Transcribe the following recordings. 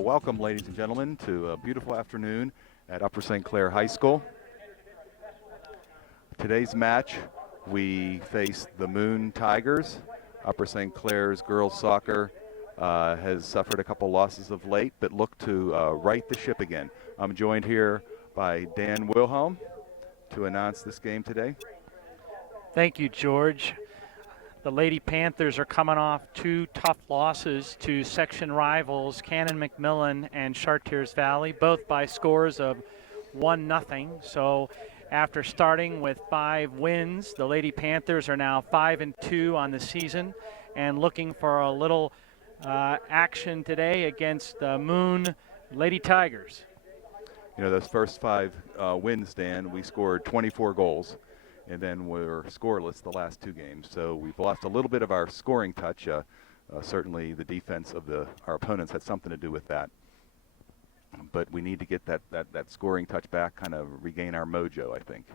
Welcome, ladies and gentlemen, to a beautiful afternoon at Upper St. Clair High School. Today's match, we face the Moon Tigers. Upper St. Clair's girls soccer has suffered a couple losses of late, but look to right the ship again. I'm joined here by Dan Wilhelm to announce this game today. Thank you, George. The Lady Panthers are coming off two tough losses to section rivals Cannon McMillan and Chartiers Valley, both by scores of 1-0. So after starting with 5 wins, the Lady Panthers are now 5-2 on the season and looking for a little action today against the Moon Lady Tigers. You know, those first 5 wins, Dan, we scored 24 goals. And then we're scoreless the last 2 games. So we've lost a little bit of our scoring touch. Certainly the defense of our opponents had something to do with that. But we need to get that scoring touch back, kind of regain our mojo, I think.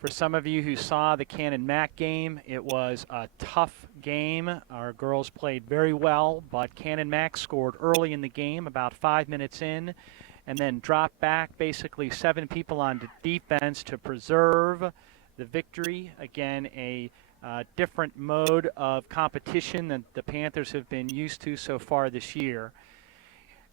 For some of you who saw the Cannon Mac game, it was a tough game. Our girls played very well, but Cannon Mac scored early in the game, about 5 minutes in, and then dropped back basically 7 people on defense to preserve the victory. Again, a different mode of competition than the Panthers have been used to so far this year.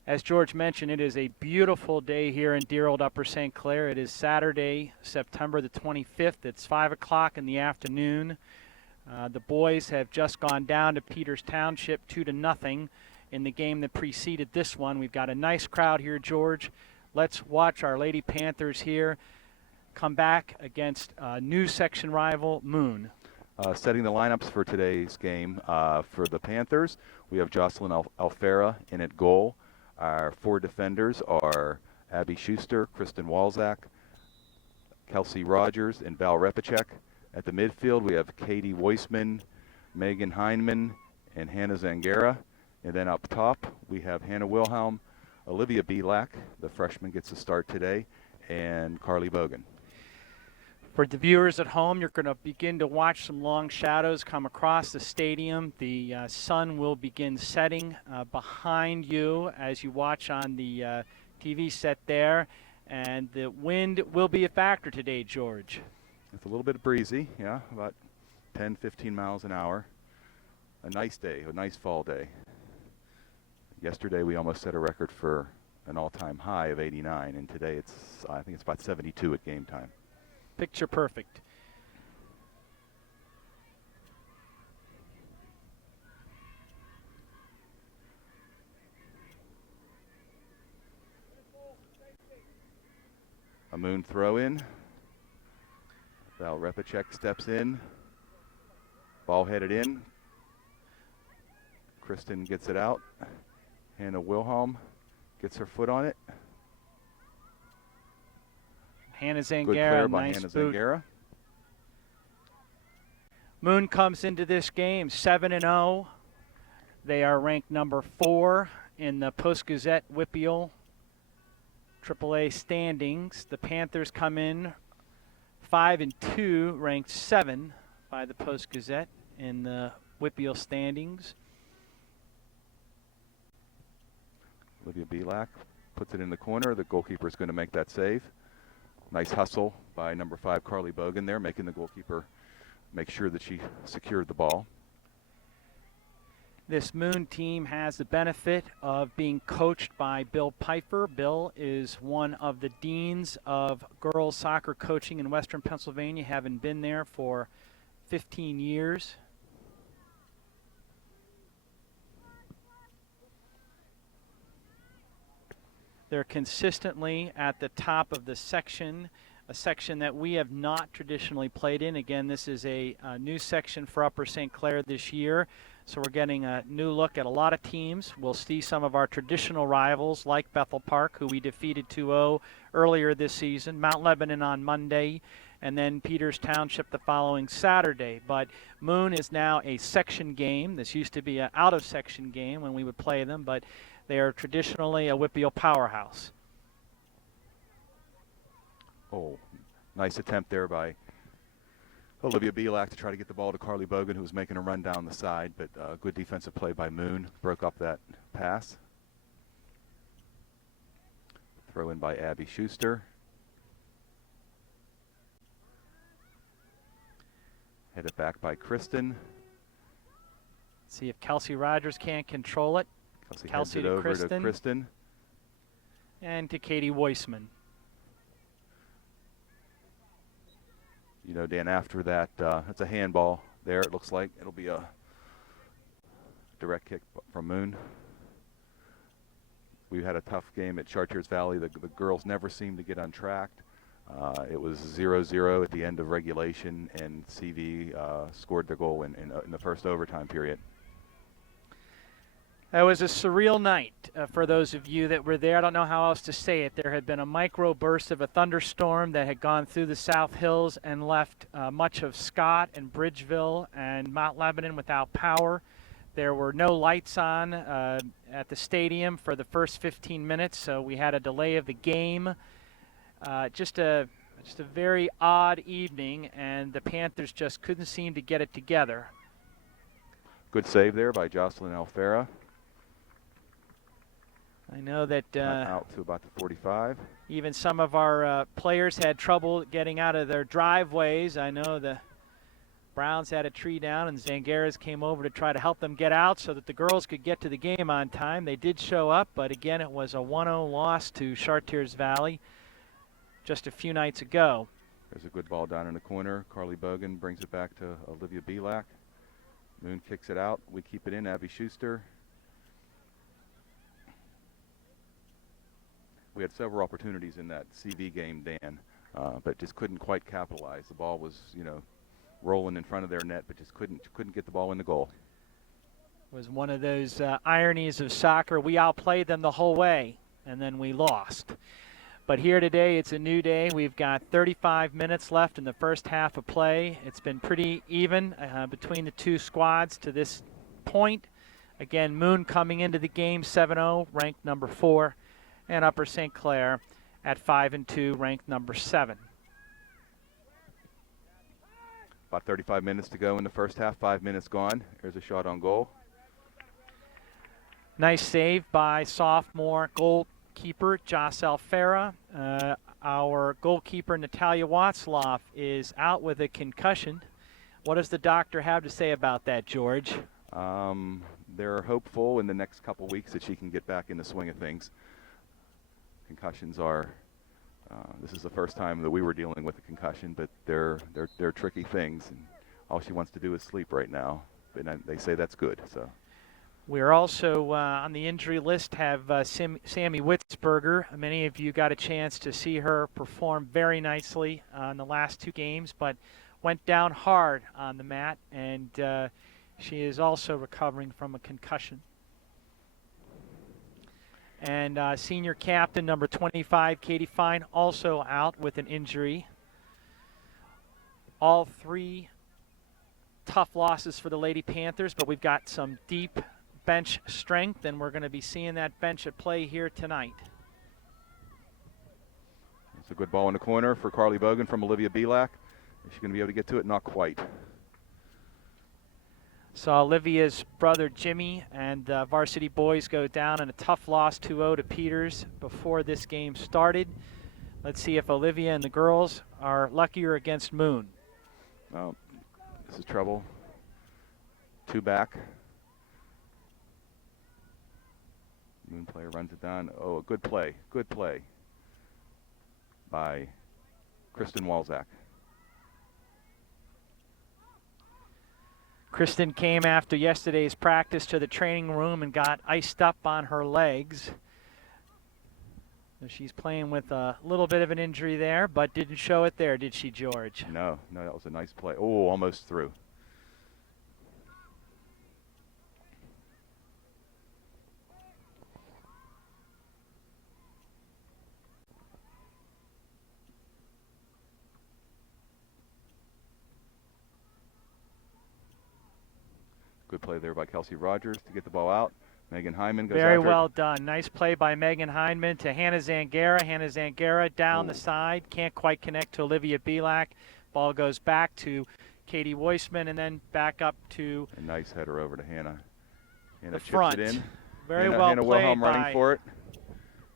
As George mentioned, it is a beautiful day here in dear old Upper St. Clair. It is Saturday, September the 25th. It's 5 o'clock in the afternoon. The boys have just gone down to Peters Township 2-0 in the game that preceded this one. We've got a nice crowd here, George. Let's watch our Lady Panthers here come back against new section rival Moon. Setting the lineups for today's game for the Panthers, we have Jocelyn Alfera in at goal. Our 4 defenders are Abby Schuster, Kristen Walzak, Kelsey Rogers, and Val Repacek. At the midfield, we have Katie Weissman, Megan Heineman, and Hannah Zangara. And then up top, we have Hannah Wilhelm, Olivia Belak, the freshman gets a start today, and Carly Bogan. For the viewers at home, you're going to begin to watch some long shadows come across the stadium. The sun will begin setting behind you as you watch on the TV set there. And the wind will be a factor today, George. It's a little bit breezy, yeah, about 10, 15 miles an hour. A nice day, a nice fall day. Yesterday we almost set a record for an all-time high of 89, and today I think it's about 72 at game time. Picture perfect. A Moon throw in. Val Repacek steps in. Ball headed in. Kristen gets it out. Hannah Wilhelm gets her foot on it. Hannah Zangara, good player by nice Hannah boot. Zangara. Moon comes into this game 7-0. They are ranked number 4 in the Post-Gazette WPIAL AAA standings. The Panthers come in 5-2, ranked 7 by the Post-Gazette in the WPIAL standings. Olivia Belak puts it in the corner. The goalkeeper is going to make that save. Nice hustle by number 5, Carly Bogan there, making the goalkeeper make sure that she secured the ball. This Moon team has the benefit of being coached by Bill Pfeiffer. Bill is one of the deans of girls soccer coaching in Western Pennsylvania, having been there for 15 years. They're consistently at the top of the section, a section that we have not traditionally played in. Again, this is a new section for Upper St. Clair this year, so we're getting a new look at a lot of teams. We'll see some of our traditional rivals like Bethel Park, who we defeated 2-0 earlier this season, Mount Lebanon on Monday, and then Peters Township the following Saturday. But Moon is now a section game. This used to be an out-of-section game when we would play them, but they are traditionally a WPIAL powerhouse. Oh, nice attempt there by Olivia Belak to try to get the ball to Carly Bogan, who was making a run down the side, but good defensive play by Moon. Broke up that pass. Throw in by Abby Schuster. Headed back by Kristen. See if Kelsey Rogers can't control it. Kelsey heads it over to Kristen. And to Katie Weissman. You know, Dan, after that, it's a handball there, it looks like. It'll be a direct kick from Moon. We had a tough game at Chartiers Valley. The girls never seemed to get untracked. It was 0-0 at the end of regulation, and CV scored the goal in the first overtime period. It was a surreal night for those of you that were there. I don't know how else to say it. There had been a microburst of a thunderstorm that had gone through the South Hills and left much of Scott and Bridgeville and Mount Lebanon without power. There were no lights on at the stadium for the first 15 minutes, so we had a delay of the game. Just a very odd evening, and the Panthers just couldn't seem to get it together. Good save there by Jocelyn Alfera. I know that out to about the 45. Even some of our players had trouble getting out of their driveways. I know the Browns had a tree down, and Zangaras came over to try to help them get out so that the girls could get to the game on time. They did show up, but again, it was a 1-0 loss to Chartiers Valley just a few nights ago. There's a good ball down in the corner. Carly Bogan brings it back to Olivia Belak. Moon kicks it out. We keep it in. Abby Schuster. We had several opportunities in that CV game, Dan, but just couldn't quite capitalize. The ball was, you know, rolling in front of their net, but just couldn't get the ball in the goal. It was one of those ironies of soccer. We outplayed them the whole way, and then we lost. But here today, it's a new day. We've got 35 minutes left in the first half of play. It's been pretty even between the two squads to this point. Again, Moon coming into the game 7-0, ranked number 4, and Upper St. Clair at 5-2, ranked number 7. About 35 minutes to go in the first half, 5 minutes gone. Here's a shot on goal. Nice save by sophomore goalkeeper Joss Alfera. Our goalkeeper Natalia Watzlaff is out with a concussion. What does the doctor have to say about that, George? They're hopeful in the next couple weeks that she can get back in the swing of things. Concussions are, this is the first time that we were dealing with a concussion, but they're tricky things, and all she wants to do is sleep right now. And they say that's good. So we're also on the injury list have Sammy Witzberger. Many of you got a chance to see her perform very nicely in the last 2 games, but went down hard on the mat, and she is also recovering from a concussion. And senior captain number 25, Katie Fine, also out with an injury. All 3 tough losses for the Lady Panthers, but we've got some deep bench strength, and we're going to be seeing that bench at play here tonight. It's a good ball in the corner for Carly Bogan from Olivia Belak. Is she going to be able to get to it? Not quite. Saw Olivia's brother Jimmy and varsity boys go down in a tough loss 2-0 to Peters before this game started. Let's see if Olivia and the girls are luckier against Moon. Oh, this is trouble. 2 back. Moon player runs it down. Oh, a good play. Good play by Kristen Walzak. Kristen came after yesterday's practice to the training room and got iced up on her legs. She's playing with a little bit of an injury there, but didn't show it there, did she, George? No, that was a nice play. Oh, almost through. Good play there by Kelsey Rogers to get the ball out. Megan Hyman goes Very after well it. done. Nice play by Megan Hyman to Hannah Zangara. Hannah Zangara down the side. Can't quite connect to Olivia Belak. Ball goes back to Katie Weissman and then back up to a nice header over to Hannah. Hannah the chips front. it in. Very Hannah well Hannah played Wilhelm running by for it.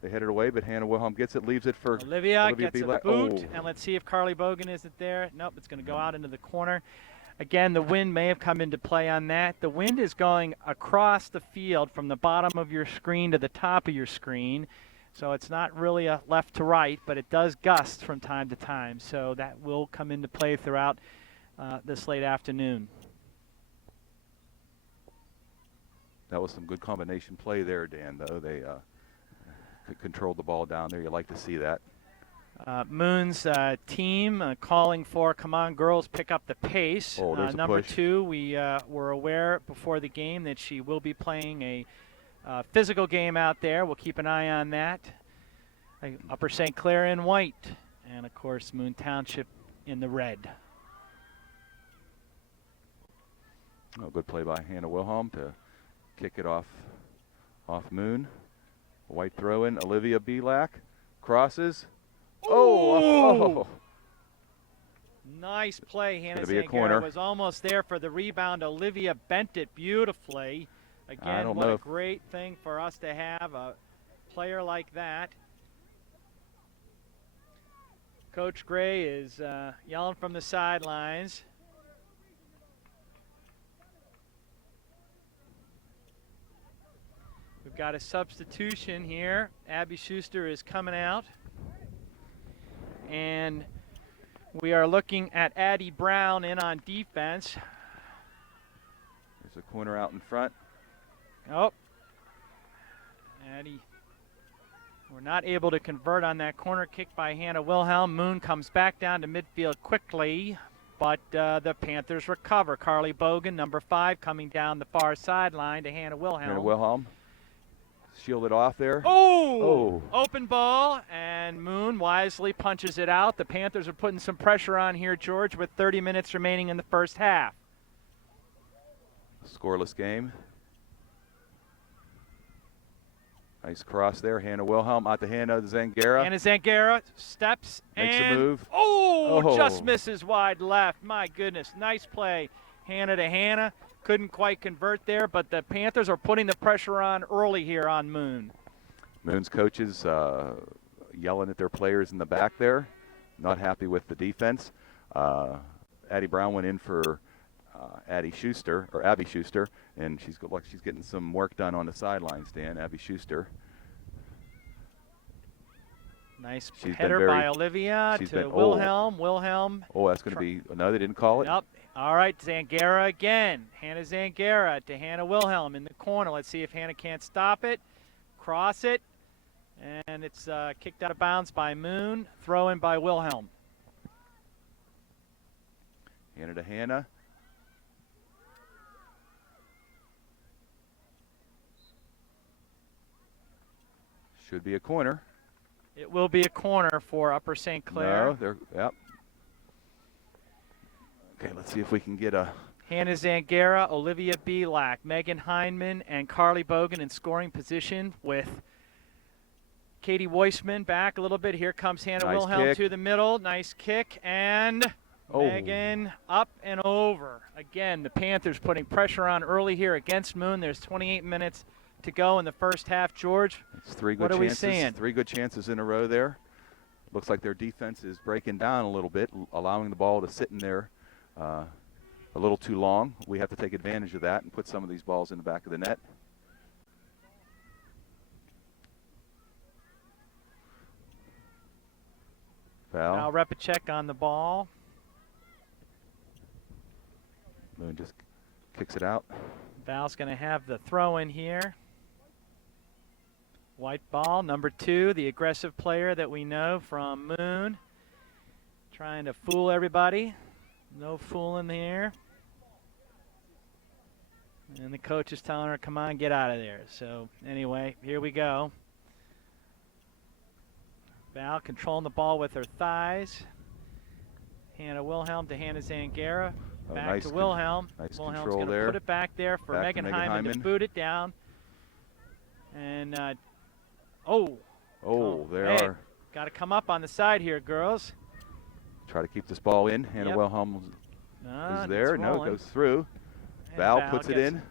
They headed away, but Hannah Wilhelm gets it, leaves it for Olivia gets a Belak. boot, Oh. and let's see if Carly Bogan isn't there. Nope, it's going to go out into the corner. Again, the wind may have come into play on that. The wind is going across the field from the bottom of your screen to the top of your screen. So it's not really a left to right, but it does gust from time to time. So that will come into play throughout this late afternoon. That was some good combination play there, Dan, though. They controlled the ball down there. You like to see that. Moon's team calling for, come on, girls, pick up the pace. Oh, there's a number push. 2, we were aware before the game that she will be playing a physical game out there. We'll keep an eye on that. Upper St. Clair in white, and, of course, Moon Township in the red. Oh, good play by Hannah Wilhelm to kick it off Moon. White throw in. Olivia Belak crosses. Oh! Nice play. Hannah be a corner. Zangara was almost there for the rebound. Olivia bent it beautifully. Again, what a great thing for us to have a player like that. Coach Gray is yelling from the sidelines. We've got a substitution here. Abby Schuster is coming out. And we are looking at Addie Brown in on defense. There's a corner out in front. Oh. Addie. We're not able to convert on that corner kick by Hannah Wilhelm. Moon comes back down to midfield quickly, but the Panthers recover. Carly Bogan, number 5, coming down the far sideline to Hannah Wilhelm. Hannah Wilhelm shielded off there. Oh! Open ball, and Moon wisely punches it out. The Panthers are putting some pressure on here, George, with 30 minutes remaining in the first half. Scoreless game. Nice cross there. Hannah Wilhelm out to Hannah Zangara. Hannah Zangara steps Makes and a move. Oh, just misses wide left. My goodness, nice play. Hannah to Hannah. Couldn't quite convert there, but the Panthers are putting the pressure on early here on Moon. Moon's coaches yelling at their players in the back there. Not happy with the defense. Addie Brown went in for Abby Schuster, and she's getting some work done on the sidelines, Dan. Abby Schuster. Nice She's header by Olivia to Wilhelm. Wilhelm. Oh, that's going to be no. They didn't call it. Yep. All right, Zangara again. Hannah Zangara to Hannah Wilhelm in the corner. Let's see if Hannah can't stop it. Cross it, and it's kicked out of bounds by Moon. Throw in by Wilhelm. Hannah to Hannah. Should be a corner. It will be a corner for Upper St. Clair. No, they're, yep. Okay, let's see if we can get a... Hannah Zangara, Olivia Belak, Megan Heinman, and Carly Bogan in scoring position with Katie Weissman back a little bit. Here comes Hannah Wilhelm to the middle. Nice kick, and Megan up and over. Again, the Panthers putting pressure on early here against Moon. There's 28 minutes to go in the first half. George, it's 3 good what chances. Are we seeing? 3 good chances in a row there. Looks like their defense is breaking down a little bit, allowing the ball to sit in there a little too long. We have to take advantage of that and put some of these balls in the back of the net. Foul. Now Repacek on the ball. Moon just kicks it out. Val's going to have the throw in here. White ball, number 2, the aggressive player that we know from Moon. Trying to fool everybody. No fooling here. And the coach is telling her, come on, get out of there. So anyway, here we go. Val controlling the ball with her thighs. Hannah Wilhelm to Hannah Zangara. Back to Wilhelm. Nice Wilhelm's control going to there. put it back there for Megan Hyman to boot it down. And, there. Got to come up on the side here, girls. Try to keep this ball in. Hannah Wilhelm is there. No, it goes through. Val puts it in.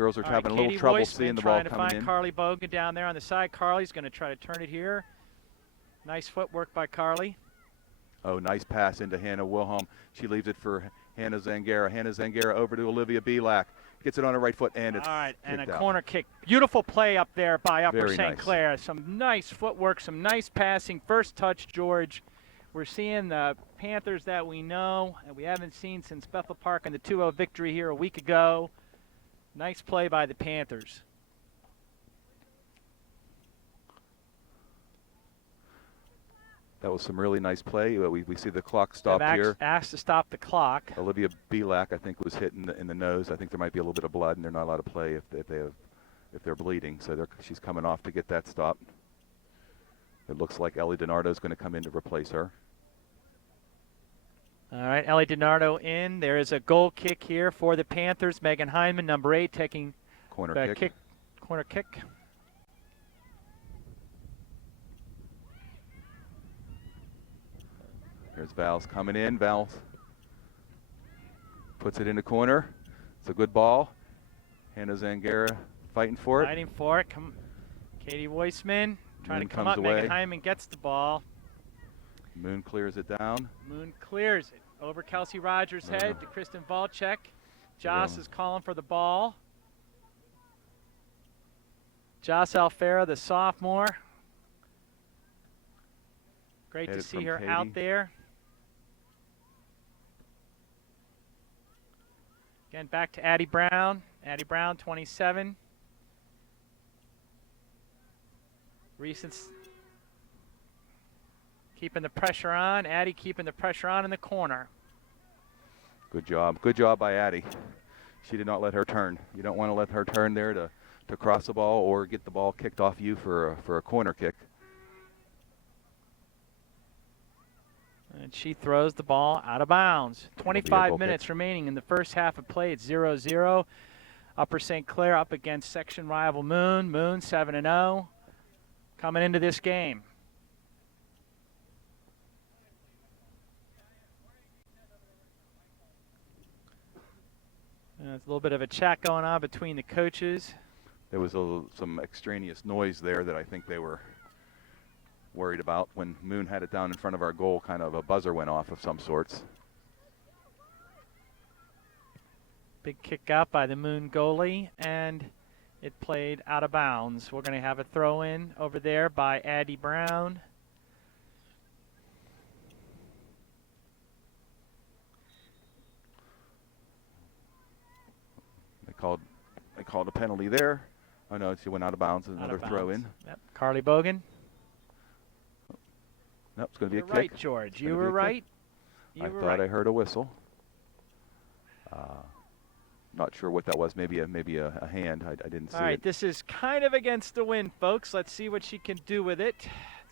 girls are All having right, a little Katie trouble Weissman seeing the ball trying to coming find in. Carly Bogan down there on the side. Carly's going to try to turn it here. Nice footwork by Carly. Oh, nice pass into Hannah Wilhelm. She leaves it for Hannah Zangara. Hannah Zangara over to Olivia Belak. Gets it on her right foot, and it's all right, and a kicked out. corner kick. Beautiful play up there by Upper Very St. nice. Clair. Some nice footwork, some nice passing. First touch, George. We're seeing the Panthers that we know and we haven't seen since Bethel Park in the 2-0 victory here a week ago. Nice play by the Panthers. That was some really nice play. We see the clock stop here. Asked to stop the clock. Olivia Belak, I think, was hit in the nose. I think there might be a little bit of blood, and they're not allowed to play if they're bleeding. So she's coming off to get that stop. It looks like Ellie DiNardo is going to come in to replace her. All right, Ellie DiNardo in. There is a goal kick here for the Panthers. Megan Hyman, number 8, taking Corner the kick. Corner kick. Here's Val's coming in. Val puts it in the corner. It's a good ball. Hannah Zangara fighting for it. Fighting for it. Come, Katie Weissman trying Moon to come comes up. away. Megan Hyman gets the ball. Moon clears it down. Moon clears it. Over Kelsey Rogers' head to Kristen Volchek. Joss is calling for the ball. Joss Alfera, the sophomore. Great to Headed see from her Katie. out there. Again, back to Addie Brown. Addie Brown, 27. Recent keeping the pressure on. Addie keeping the pressure on in the corner. Good job. Good job by Addie. She did not let her turn. You don't want to let her turn there to cross the ball or get the ball kicked off you for a corner kick. And she throws the ball out of bounds. goal 25 kick. minutes remaining in the first half of play. It's 0-0. Upper St. Clair up against section rival Moon. Moon 7-0 coming into this game. There's a little bit of a chat going on between the coaches. There was some extraneous noise there that I think they were worried about. When Moon had it down in front of our goal, kind of a buzzer went off of some sorts. Big kick out by the Moon goalie, and it played out of bounds. We're going to have a throw in over there by Addie Brown. They called a penalty there. Oh no, she went out of bounds. Another throw in. Yep. Carly Bogan. Nope, it's going to be You're a kick. right, George. It's You gonna were be a kick. right. I You were thought right. I heard a whistle. Not sure what that was. Maybe a hand. I didn't see All right, it. this is kind of against the wind, folks. Let's see what she can do with it. It's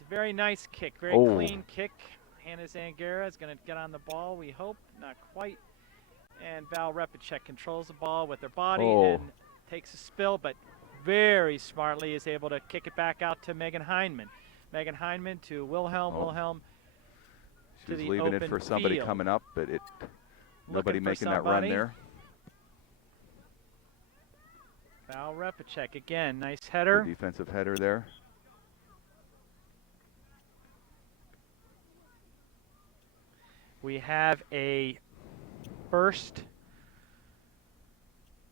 a very nice kick, very Oh. clean kick. Hannah Zangara is going to get on the ball, we hope. Not quite. And Val Repicek controls the ball with her body and takes a spill, but very smartly is able to kick it back out to Megan Hyman. Megan Hyman to Wilhelm. Oh. Wilhelm She was the leaving it open for somebody field. coming up, but nobody for making that run somebody. there. Val Repicek again. Nice Good header. defensive header there. We have a first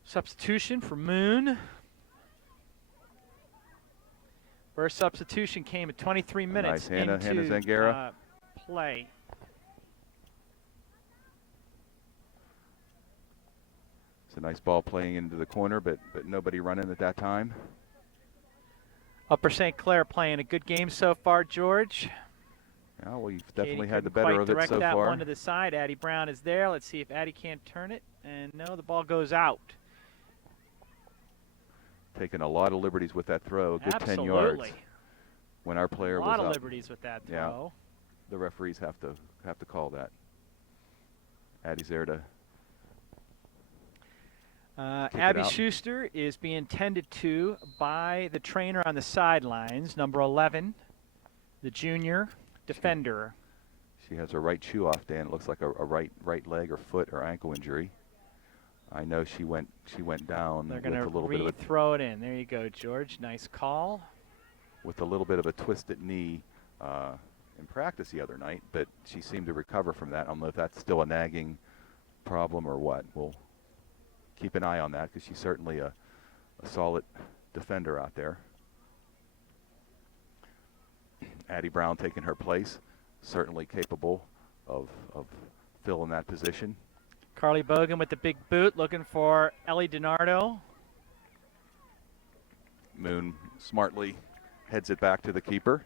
substitution for Moon. First substitution came at 23 minutes Nice, Hannah into Zangara. Play. It's a nice ball playing into the corner, but nobody running at that time. Upper St. Clair playing a good game so far, George. Yeah, well, you've definitely Katie had the couldn't better quite of it direct so that far. one to the side. Addie Brown is there. Let's see if Addie can't turn it. And no, the ball goes out. Taking a lot of liberties with that throw. A good Absolutely. 10 yards. When our player A was lot of up, liberties with that Yeah. throw. the referees have to call that. Addie's there to kick it Abby out. Schuster is being tended to by the trainer on the sidelines, number 11, the junior defender. She has her right shoe off, Dan. It looks like a right leg or foot or ankle injury. I know she went down They're with going a to little bit of a re-throw it in. There you go, George. Nice call. with a little bit of a twisted knee in practice the other night, but she seemed to recover from that. I don't know if that's still a nagging problem or what. We'll keep an eye on that because she's certainly a solid defender out there. Addie Brown taking her place, certainly capable of filling that position. Carly Bogan with the big boot, looking for Ellie DiNardo. Moon smartly heads it back to the keeper.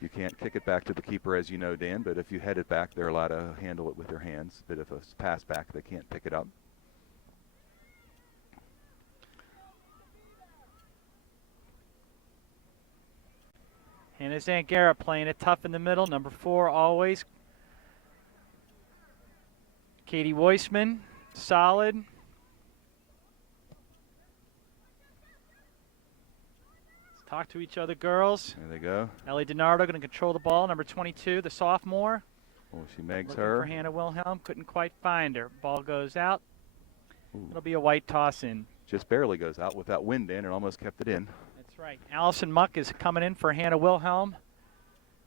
You can't kick it back to the keeper, as you know, Dan, but if you head it back, they're allowed to handle it with their hands. But if it's pass back, they can't pick it up. Hannah Zangara playing it tough in the middle. Number 4 always. Katie Weissman, solid. Let's talk to each other, girls. There they go. Ellie DiNardo going to control the ball. Number 22, the sophomore. Oh, she makes Looking her. for Hannah Wilhelm. Couldn't quite find her. Ball goes out. Ooh. It'll be a white toss in. Just barely goes out with that wind in and almost kept it in. That's right. Allison Muck is coming in for Hannah Wilhelm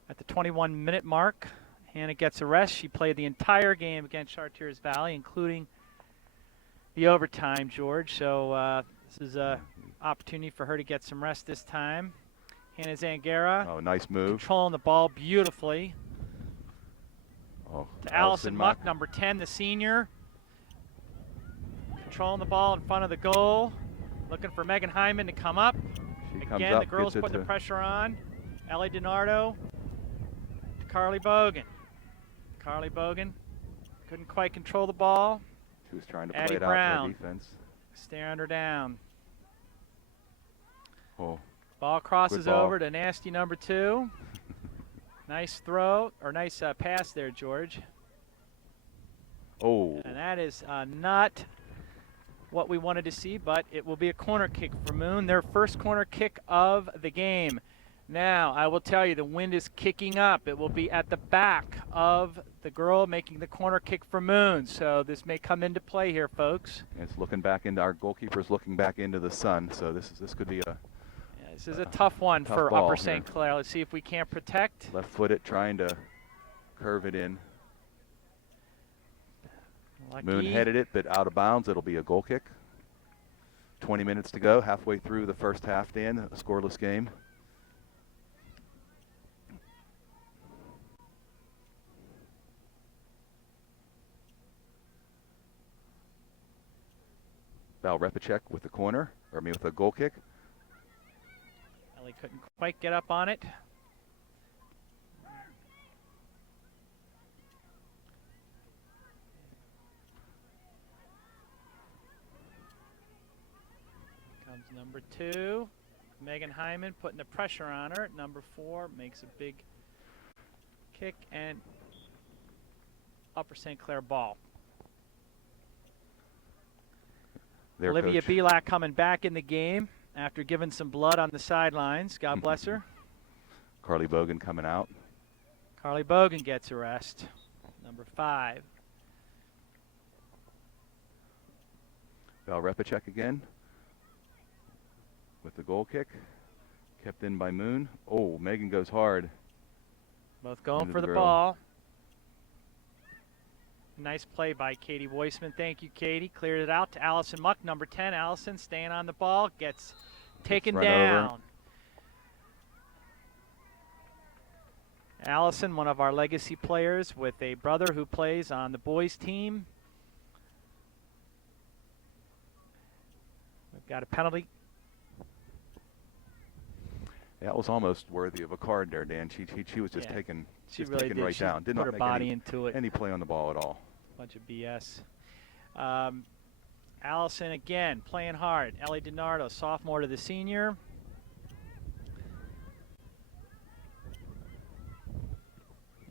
at the 21-minute mark. Hannah gets a rest. She played the entire game against Chartiers Valley, including the overtime, George. So this is an opportunity for her to get some rest this time. Hannah Zangara Oh, nice move. controlling the ball beautifully. Oh, To Allison Muck, number 10, the senior. Controlling the ball in front of the goal. Looking for Megan Hyman to come up. She comes Again, up, the girls gets it putting the to pressure on. Ellie DiNardo to Carly Bogan. Carly Bogan couldn't quite control the ball. She was trying to Addie play it Brown. out for defense. Staring her down. Oh, Ball crosses ball. over to nasty number 2. Nice throw, or nice pass there, George. oh, And that is not what we wanted to see, but it will be a corner kick for Moon, their first corner kick of the game. Now, I will tell you, the wind is kicking up. It will be at the back of the girl making the corner kick for Moon, so this may come into play here, folks. it's looking back into our goalkeeper's looking back into the sun. So this could be a Yeah, this is a tough one tough for ball Upper here. St. Clair. Let's see if we can't protect. left-footed trying to curve it in. Lucky. Moon headed it, but out of bounds. It'll be a goal kick. 20 minutes to go, halfway through the first half, Dan, a scoreless game. Val Repacek with the corner, with a goal kick. Ellie couldn't quite get up on it. Comes number 2, Megan Hyman putting the pressure on her. Number 4 makes a big kick and Upper St. Clair ball. Their Olivia coach. Belak coming back in the game after giving some blood on the sidelines. God bless her. Carly Bogan coming out. Carly Bogan gets a rest. Number 5. Val Repacek again with the goal kick. Kept in by Moon. Oh, Megan goes hard. Both going Into for the the girl. ball. Nice play by Katie Weissman. Thank you, Katie. Cleared it out to Allison Muck, number 10. Allison staying on the ball. Gets taken run over. down. Allison, one of our legacy players with a brother who plays on the boys team. We've got a penalty. That was almost worthy of a card there, Dan. She was just Yeah, taking She just really taken did. right She down. Did put not her make body into it. any play on the ball at all. Bunch of BS. Allison again playing hard. Ellie DiNardo, sophomore to the senior.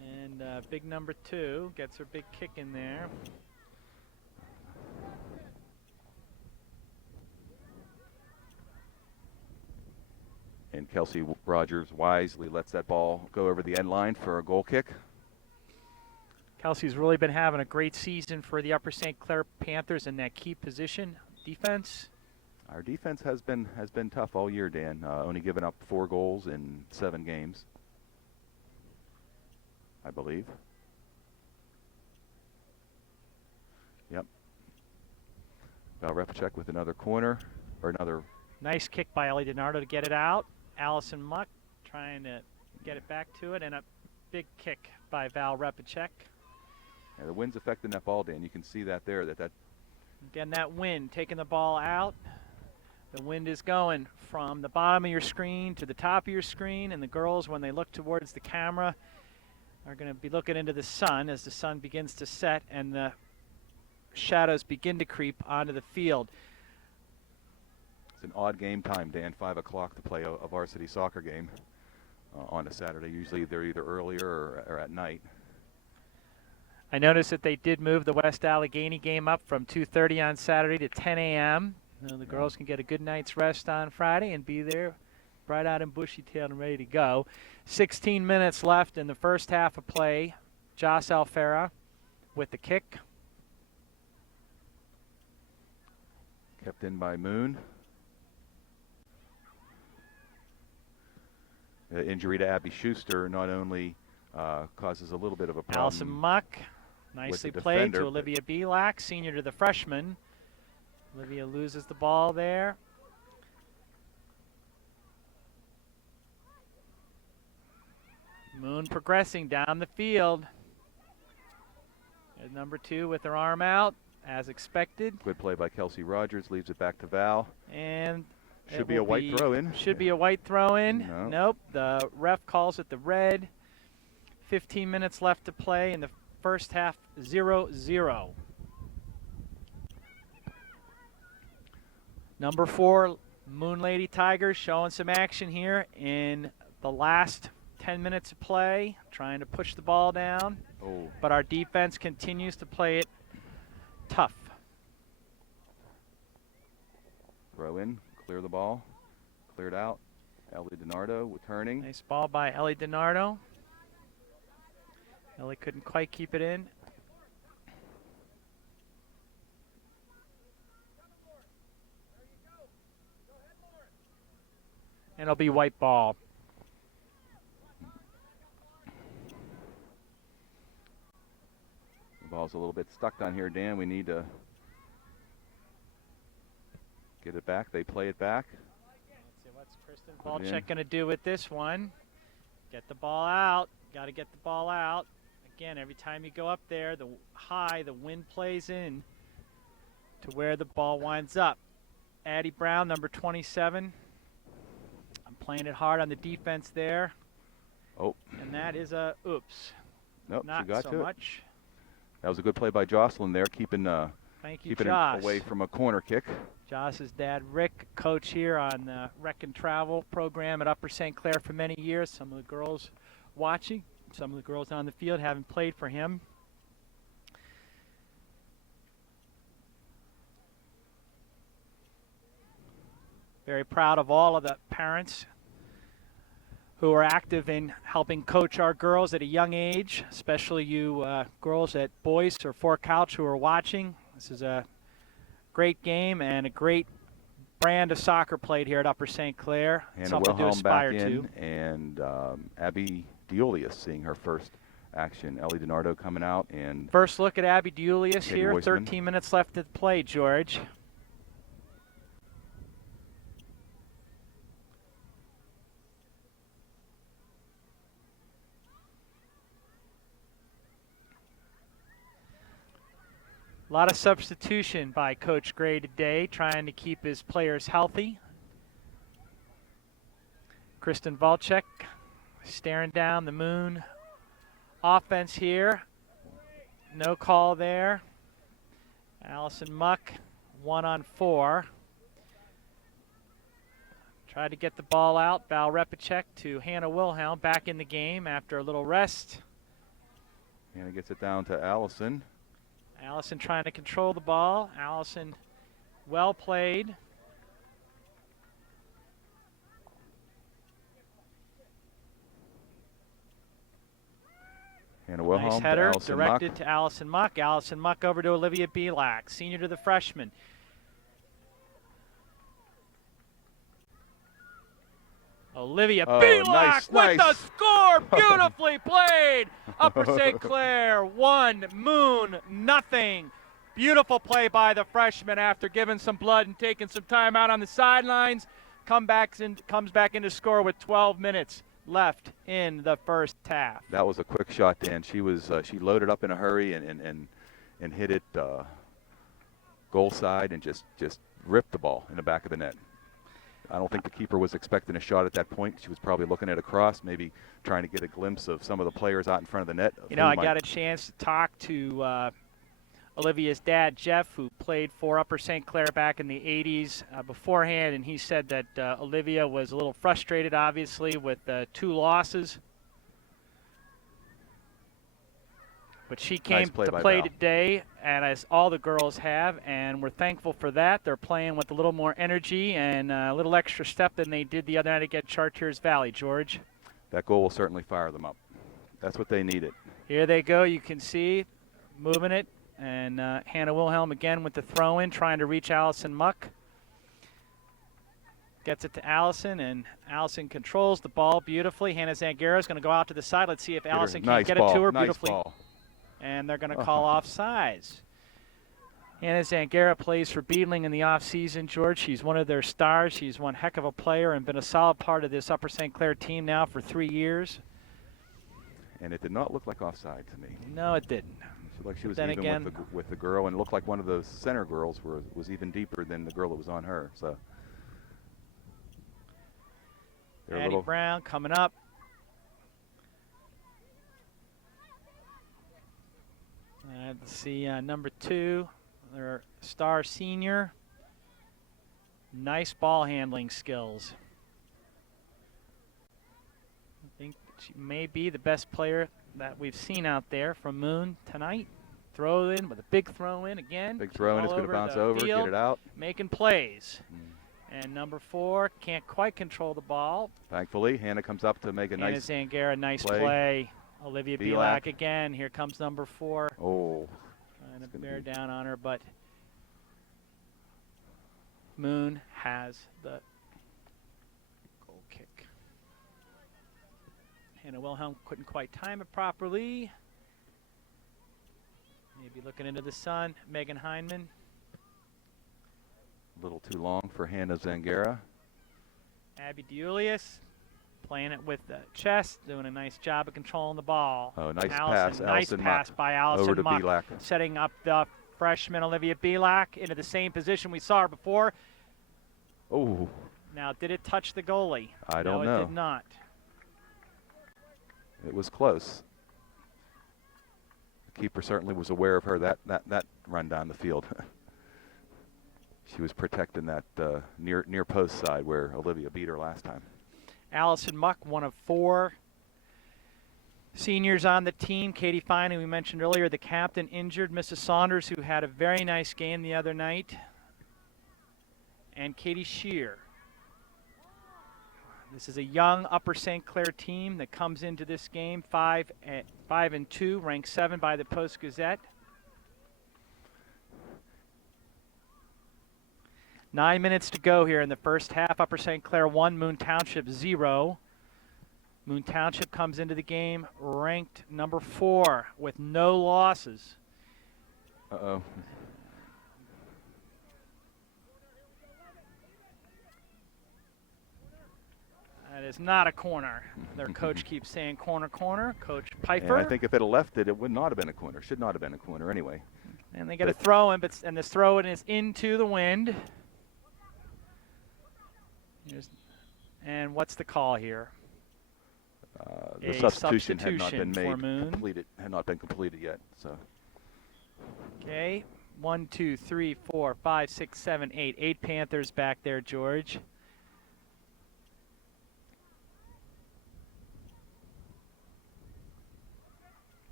And big number 2 gets her big kick in there. And Kelsey Rogers wisely lets that ball go over the end line for a goal kick. Kelsey's really been having a great season for the Upper St. Clair Panthers in that key position defense. Our defense has been tough all year, Dan. Only given up 4 goals in 7 games, I believe. Yep. Val Repacek with another corner, or another. Nice kick by Ellie DiNardo to get it out. Allison Muck trying to get it back to it, and a big kick by Val Repacek. Yeah, the wind's affecting that ball, Dan. You can see that there. That Again, that wind taking the ball out. The wind is going from the bottom of your screen to the top of your screen, and the girls, when they look towards the camera, are going to be looking into the sun as the sun begins to set and the shadows begin to creep onto the field. it's an odd game time, Dan. 5 o'clock to play a varsity soccer game on a Saturday. Usually they're either earlier or at night. I noticed that they did move the West Allegheny game up from 2:30 on Saturday to 10 a.m. The girls can get a good night's rest on Friday and be there bright out and bushy-tailed and ready to go. 16 minutes left in the first half of play. Joss Alfera with the kick. Kept in by Moon. The injury to Abby Schuster not only causes a little bit of a problem. Allison Muck, nicely the played defender, to Olivia Belak, senior to the freshman. Olivia loses the ball there. Moon progressing down the field. There's number 2 with her arm out, as expected. Good play by Kelsey Rogers, leaves it back to Val. And Should be a white throw-in. Should be a white throw-in. No. Nope. The ref calls it the red. 15 minutes left to play in the first half, 0-0. Number 4, Moon Lady Tigers showing some action here in the last 10 minutes of play, trying to push the ball down. Oh, But our defense continues to play it tough. throw in, clear the ball, cleared out. Ellie DiNardo returning. Nice ball by Ellie DiNardo. Ellie couldn't quite keep it in. And it'll be white ball. The ball's a little bit stuck down here, Dan. We need to get it back. They play it back. Let's see, what's Kristen Put it in. Volchek going to do with this one? Get the ball out. Got to get the ball out. Again, every time you go up there, the wind plays in to where the ball winds up. Addie Brown, number 27. I'm playing it hard on the defense there. Oh. And that is a oops. Nope, Not she got so to it. much. That was a good play by Jocelyn there, keeping Thank you, keeping Joss. it away from a corner kick. Joss's dad, Rick, coach here on the Rec and Travel program at Upper St. Clair for many years. Some of the girls watching, some of the girls on the field having played for him. Very proud of all of the parents who are active in helping coach our girls at a young age, especially you girls at Boyce or Fort Couch who are watching. This is a great game and a great brand of soccer played here at Upper St. Clair. Hannah Something to Wilhelm back aspire in, to. and Abby Diolius seeing her first action. Ellie DiNardo coming out, and First look at Abby Diulius Katie here. Weissman. 13 minutes left to play, George. A lot of substitution by Coach Gray today, trying to keep his players healthy. Kristen Volchek staring down the Moon offense here. No call there. Allison Muck, 1-on-4. Tried to get the ball out. Val Repacek to Hannah Wilhelm back in the game after a little rest. Hannah gets it down to Allison. Allison trying to control the ball. Allison, well played. Hannah Wilhelm Nice to header Allison directed Muck. to Allison Muck. Allison Muck over to Olivia Belak, senior to the freshman. Olivia Belak with the score. Beautifully played. Upper St. Clair 1, Moon nothing. Beautiful play by the freshman after giving some blood and taking some time out on the sidelines. Comes back into score with 12 minutes left in the first half. That was a quick shot, Dan. She loaded up in a hurry and hit it goal side and just ripped the ball in the back of the net. I don't think the keeper was expecting a shot at that point. She was probably looking at a cross, maybe trying to get a glimpse of some of the players out in front of the net. You know, I got a chance to talk to Olivia's dad, Jeff, who played for Upper St. Clair back in the 80s beforehand, and he said that Olivia was a little frustrated, obviously, with 2 losses. But she came to play today, and as all the girls have, and we're thankful for that. They're playing with a little more energy and a little extra step than they did the other night against Chartiers Valley, George. That goal will certainly fire them up. That's what they needed. Here they go. You can see moving it. And Hannah Wilhelm again with the throw-in, trying to reach Allison Muck. Gets it to Allison, and Allison controls the ball beautifully. Hannah Zangara is going to go out to the side. Let's see if Allison can get it to her beautifully. Nice ball. And they're going to call offsides. Hannah Zangara plays for Beadling in the offseason, George. She's one of their stars. She's one heck of a player and been a solid part of this Upper St. Clair team now for 3 years. And it did not look like offside to me. No, it didn't. She looked like she was even with the girl, and it looked like one of those center girls was even deeper than the girl that was on her. So Addie Brown coming up. Let's see, number 2, their star senior. Nice ball handling skills. I think she may be the best player that we've seen out there from Moon tonight. Throw in with a big throw in again. Big throw in, it's going to bounce over, get it out. Making plays. And number 4 can't quite control the ball. Thankfully, Hannah comes up to make a nice Hannah Zangara, nice play. Olivia Belak again. Here comes number 4. Oh. Trying to bear down on her, but Moon has the goal kick. Hannah Wilhelm couldn't quite time it properly. Maybe looking into the sun. Megan Heineman. A little too long for Hannah Zangara. Abby Deulius playing it with the chest, doing a nice job of controlling the ball. Oh, nice pass. Nice pass by Allison Muck. Setting up the freshman Olivia Belak into the same position we saw her before. Oh. Now, did it touch the goalie? I don't know. No, it did not. It was close. The keeper certainly was aware of her that run down the field. She was protecting that near post side where Olivia beat her last time. Allison Muck, one of 4 seniors on the team. Katie Fine, who we mentioned earlier, the captain, injured. Mrs. Saunders, who had a very nice game the other night. And Katie Shear. This is a young Upper St. Clair team that comes into this game 5-2, ranked 7 by the Post-Gazette. 9 minutes to go here in the first half. Upper St. Clair 1, Moon Township 0. Moon Township comes into the game ranked number 4 with no losses. Uh-oh. That is not a corner. Their coach keeps saying corner, corner. Coach Pfeiffer. And I think if it had left it, it would not have been a corner. Should not have been a corner anyway. And they get a throw in, and this throw in is into the wind. And what's the call here? The substitution had not been completed. Had not been completed yet. So. Okay, 1, 2, 3, 4, 5, 6, 7, 8. 8 Panthers back there, George.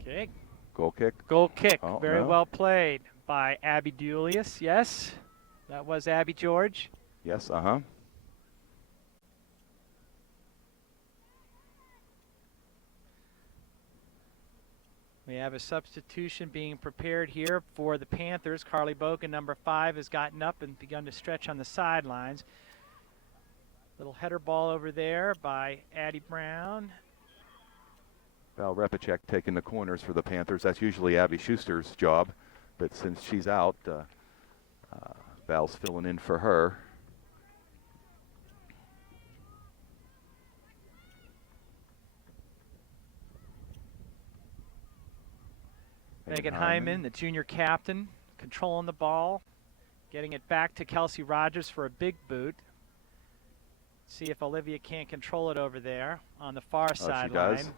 Okay. Goal kick. Goal kick. Oh, Very well played by Abby Deulius. Yes, that was Abby George. Yes, uh-huh. We have a substitution being prepared here for the Panthers. Carly Bogan, number 5, has gotten up and begun to stretch on the sidelines. Little header ball over there by Addie Brown. Val Repacek taking the corners for the Panthers. That's usually Abby Schuster's job, but since she's out, Val's filling in for her. Megan Hyman, the junior captain, controlling the ball, getting it back to Kelsey Rogers for a big boot. See if Olivia can't control it over there on the far sideline. She does.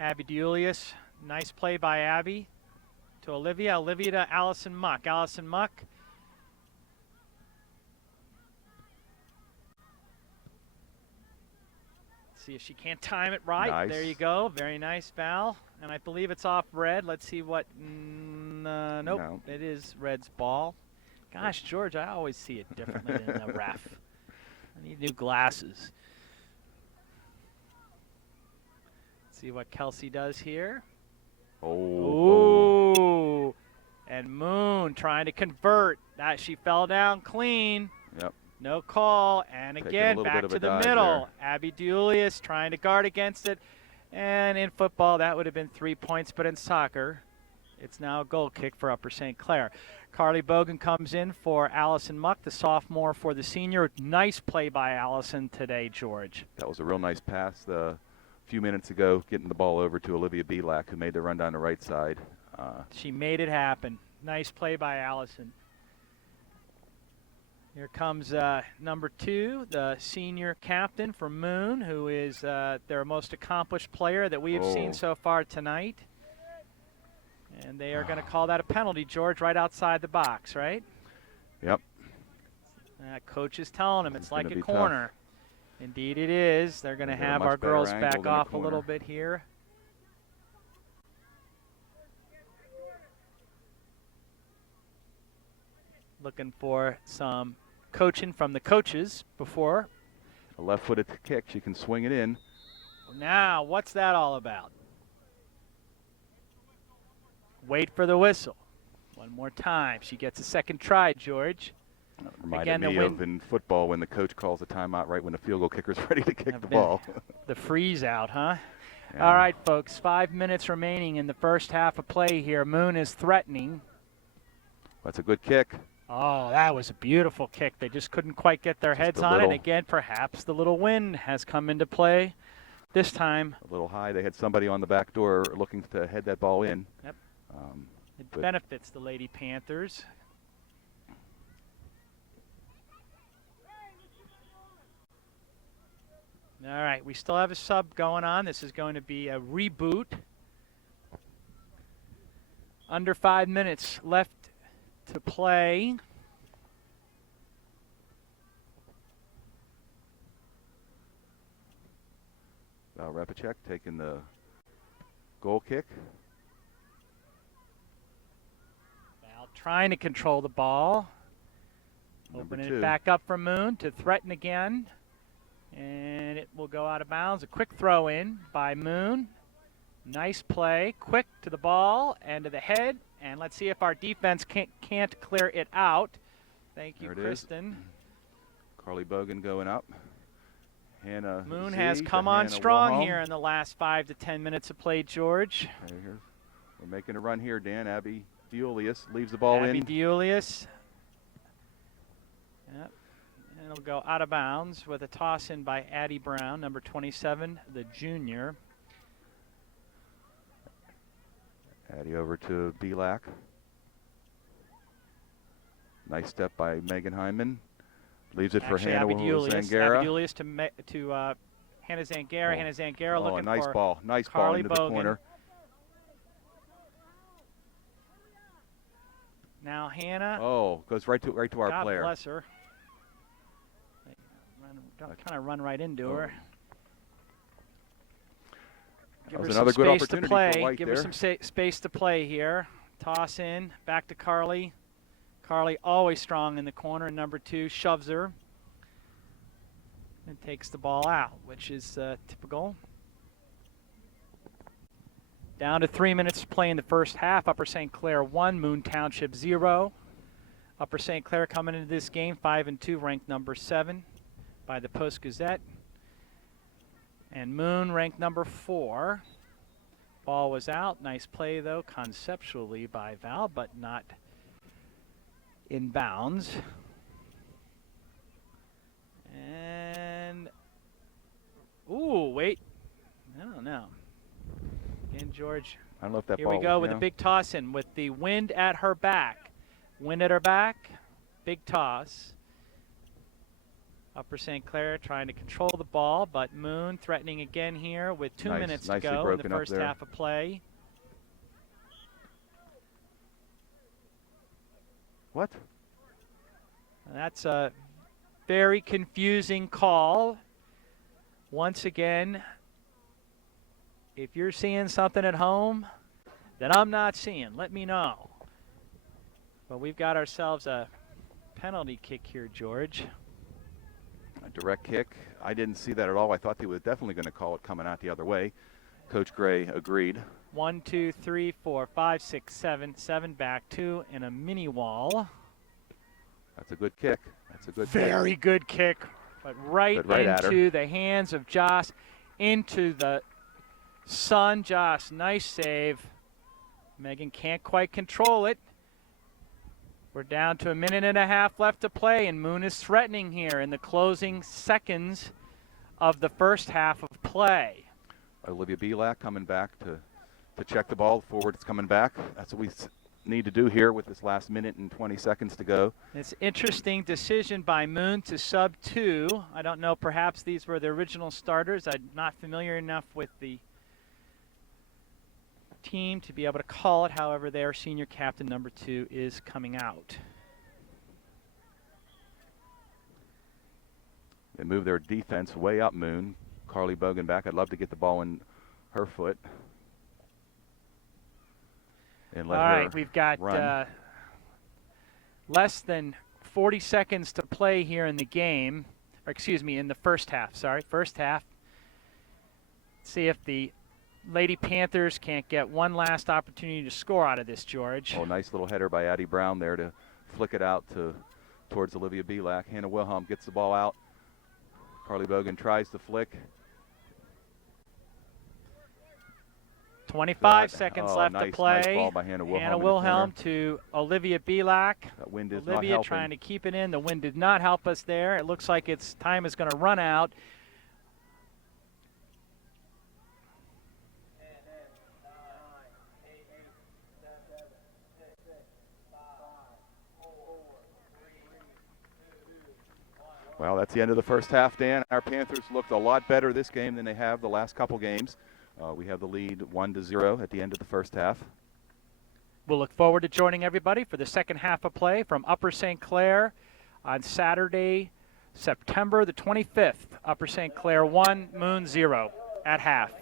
Abby Julius, nice play by Abby to Olivia. Olivia to Allison Muck. Allison Muck. See if she can't time it right. Nice. There you go. Very nice, Val. And I believe it's off red. Let's see what. Nope. No. It is Red's ball. Gosh, George, I always see it differently than the ref. I need new glasses. See what Kelsey does here. Oh. Ooh. And Moon trying to convert. That she fell down clean. Yep. No call. And Taking a again, little back bit of to a the dive middle. there. Abby Julius trying to guard against it. And in football, that would have been 3 points. But in soccer, it's now a goal kick for Upper St. Clair. Carly Bogan comes in for Allison Muck, the sophomore for the senior. Nice play by Allison today, George. That was a real nice pass a few minutes ago, getting the ball over to Olivia Belak, who made the run down the right side. She made it happen. Nice play by Allison. Here comes number 2, the senior captain for Moon, who is their most accomplished player that we have seen so far tonight. And they are going to call that a penalty, George, right outside the box, right? Yep. Coach is telling him it's like a be corner. Tough. Indeed it is. They're going to They're a have much our better girls angle back than a off a corner. little bit here. Looking for some coaching from the coaches before. A left-footed kick. She can swing it in. Now, what's that all about? Wait for the whistle. One more time. She gets a second try, George. Reminded me of in football when the coach calls a timeout right when the field goal kicker's ready to kick the ball. The freeze out, huh? Yeah. All right, folks. 5 minutes remaining in the first half of play here. Moon is threatening. That's a good kick. Oh, that was a beautiful kick. They just couldn't quite get their heads on it. Again, perhaps the little wind has come into play. This time. A little high. They had somebody on the back door looking to head that ball in. Yep. It benefits the Lady Panthers. All right, we still have a sub going on. This is going to be a reboot. Under 5 minutes left to play. Val Repacek taking the goal kick. Val trying to control the ball. Opening it back up for Moon to threaten again. And it will go out of bounds. A quick throw in by Moon. Nice play. Quick to the ball and to the head. And let's see if our defense can't clear it out. Thank you, Kristen. Carly Bogan going up. Hannah Moon Z has come on strong Wilhelm. here in the last 5 to 10 minutes of play, George. We're making a run here, Dan. Abby Julius leaves the ball in. Abby Julius. Yep. And it'll go out of bounds with a toss in by Addie Brown, number 27, the junior. Addie over to Belak. Nice step by Megan Hyman. Leaves it for Hannah Zangara. Abby Julius to Hannah Zangara. Hannah Zangara looking nice for ball. Nice Carly ball into Bogan. the corner. Now Hannah. Oh, goes right to our God player. God bless her. Kind of run right into her. Give her another some good space to opportunity play. for White Give there. her some space to play here. Toss in, back to Carly. Carly always strong in the corner. And number 2 shoves her and takes the ball out, which is typical. Down to 3 minutes to play in the first half. Upper St. Clair 1, Moon Township 0. Upper St. Clair coming into this game 5-2, ranked number 7 by the Post-Gazette. And Moon ranked number 4. Ball was out. Nice play, though, conceptually by Val, but not in bounds. And, ooh, wait. I don't know. Again, George. I don't know if that Here ball we go was, with a big toss in with the wind at her back. Wind at her back. Big toss. Upper St. Clair trying to control the ball, but Moon threatening again here with 2 minutes to go in the first half of play. What? And that's a very confusing call. Once again, if you're seeing something at home that I'm not seeing, let me know. But we've got ourselves a penalty kick here, George. A direct kick. I didn't see that at all. I thought they were definitely going to call it coming out the other way. Coach Gray agreed. 1, 2, 3, 4, 5, 6, 7. 7 back, 2, and a mini wall. That's a good kick. That's a good Very good kick, but right into the hands of Joss, into the sun. Joss, nice save. Megan can't quite control it. We're down to 1.5 minutes left to play, and Moon is threatening here in the closing seconds of the first half of play. Olivia Belak coming back to check the ball. Forward, it's coming back. That's what we need to do here with this last minute and 20 seconds to go. It's interesting decision by Moon to sub 2. I don't know, perhaps these were the original starters. I'm not familiar enough with the team to be able to call it. However, their senior captain number 2 is coming out. They move their defense way up, Moon. Carly Bogan back. I'd love to get the ball in her foot. And let All her right, we've got less than 40 seconds to play here in the game. Or excuse me, in the first half. Sorry, first half. See if the Lady Panthers can't get one last opportunity to score out of this, George. Oh, nice little header by Addie Brown there to flick it out towards Olivia Belak. Hannah Wilhelm gets the ball out. Carly Bogan tries to flick. 25 seconds left to play. Nice ball by Hannah Wilhelm. Hannah Wilhelm to Olivia Belak. That wind is Olivia not helping. trying to keep it in. The wind did not help us there. It looks like its time is going to run out. Well, that's the end of the first half, Dan. Our Panthers looked a lot better this game than they have the last couple games. We have the lead 1-0 at the end of the first half. We'll look forward to joining everybody for the second half of play from Upper St. Clair on Saturday, September the 25th. Upper St. Clair 1, Moon 0 at half.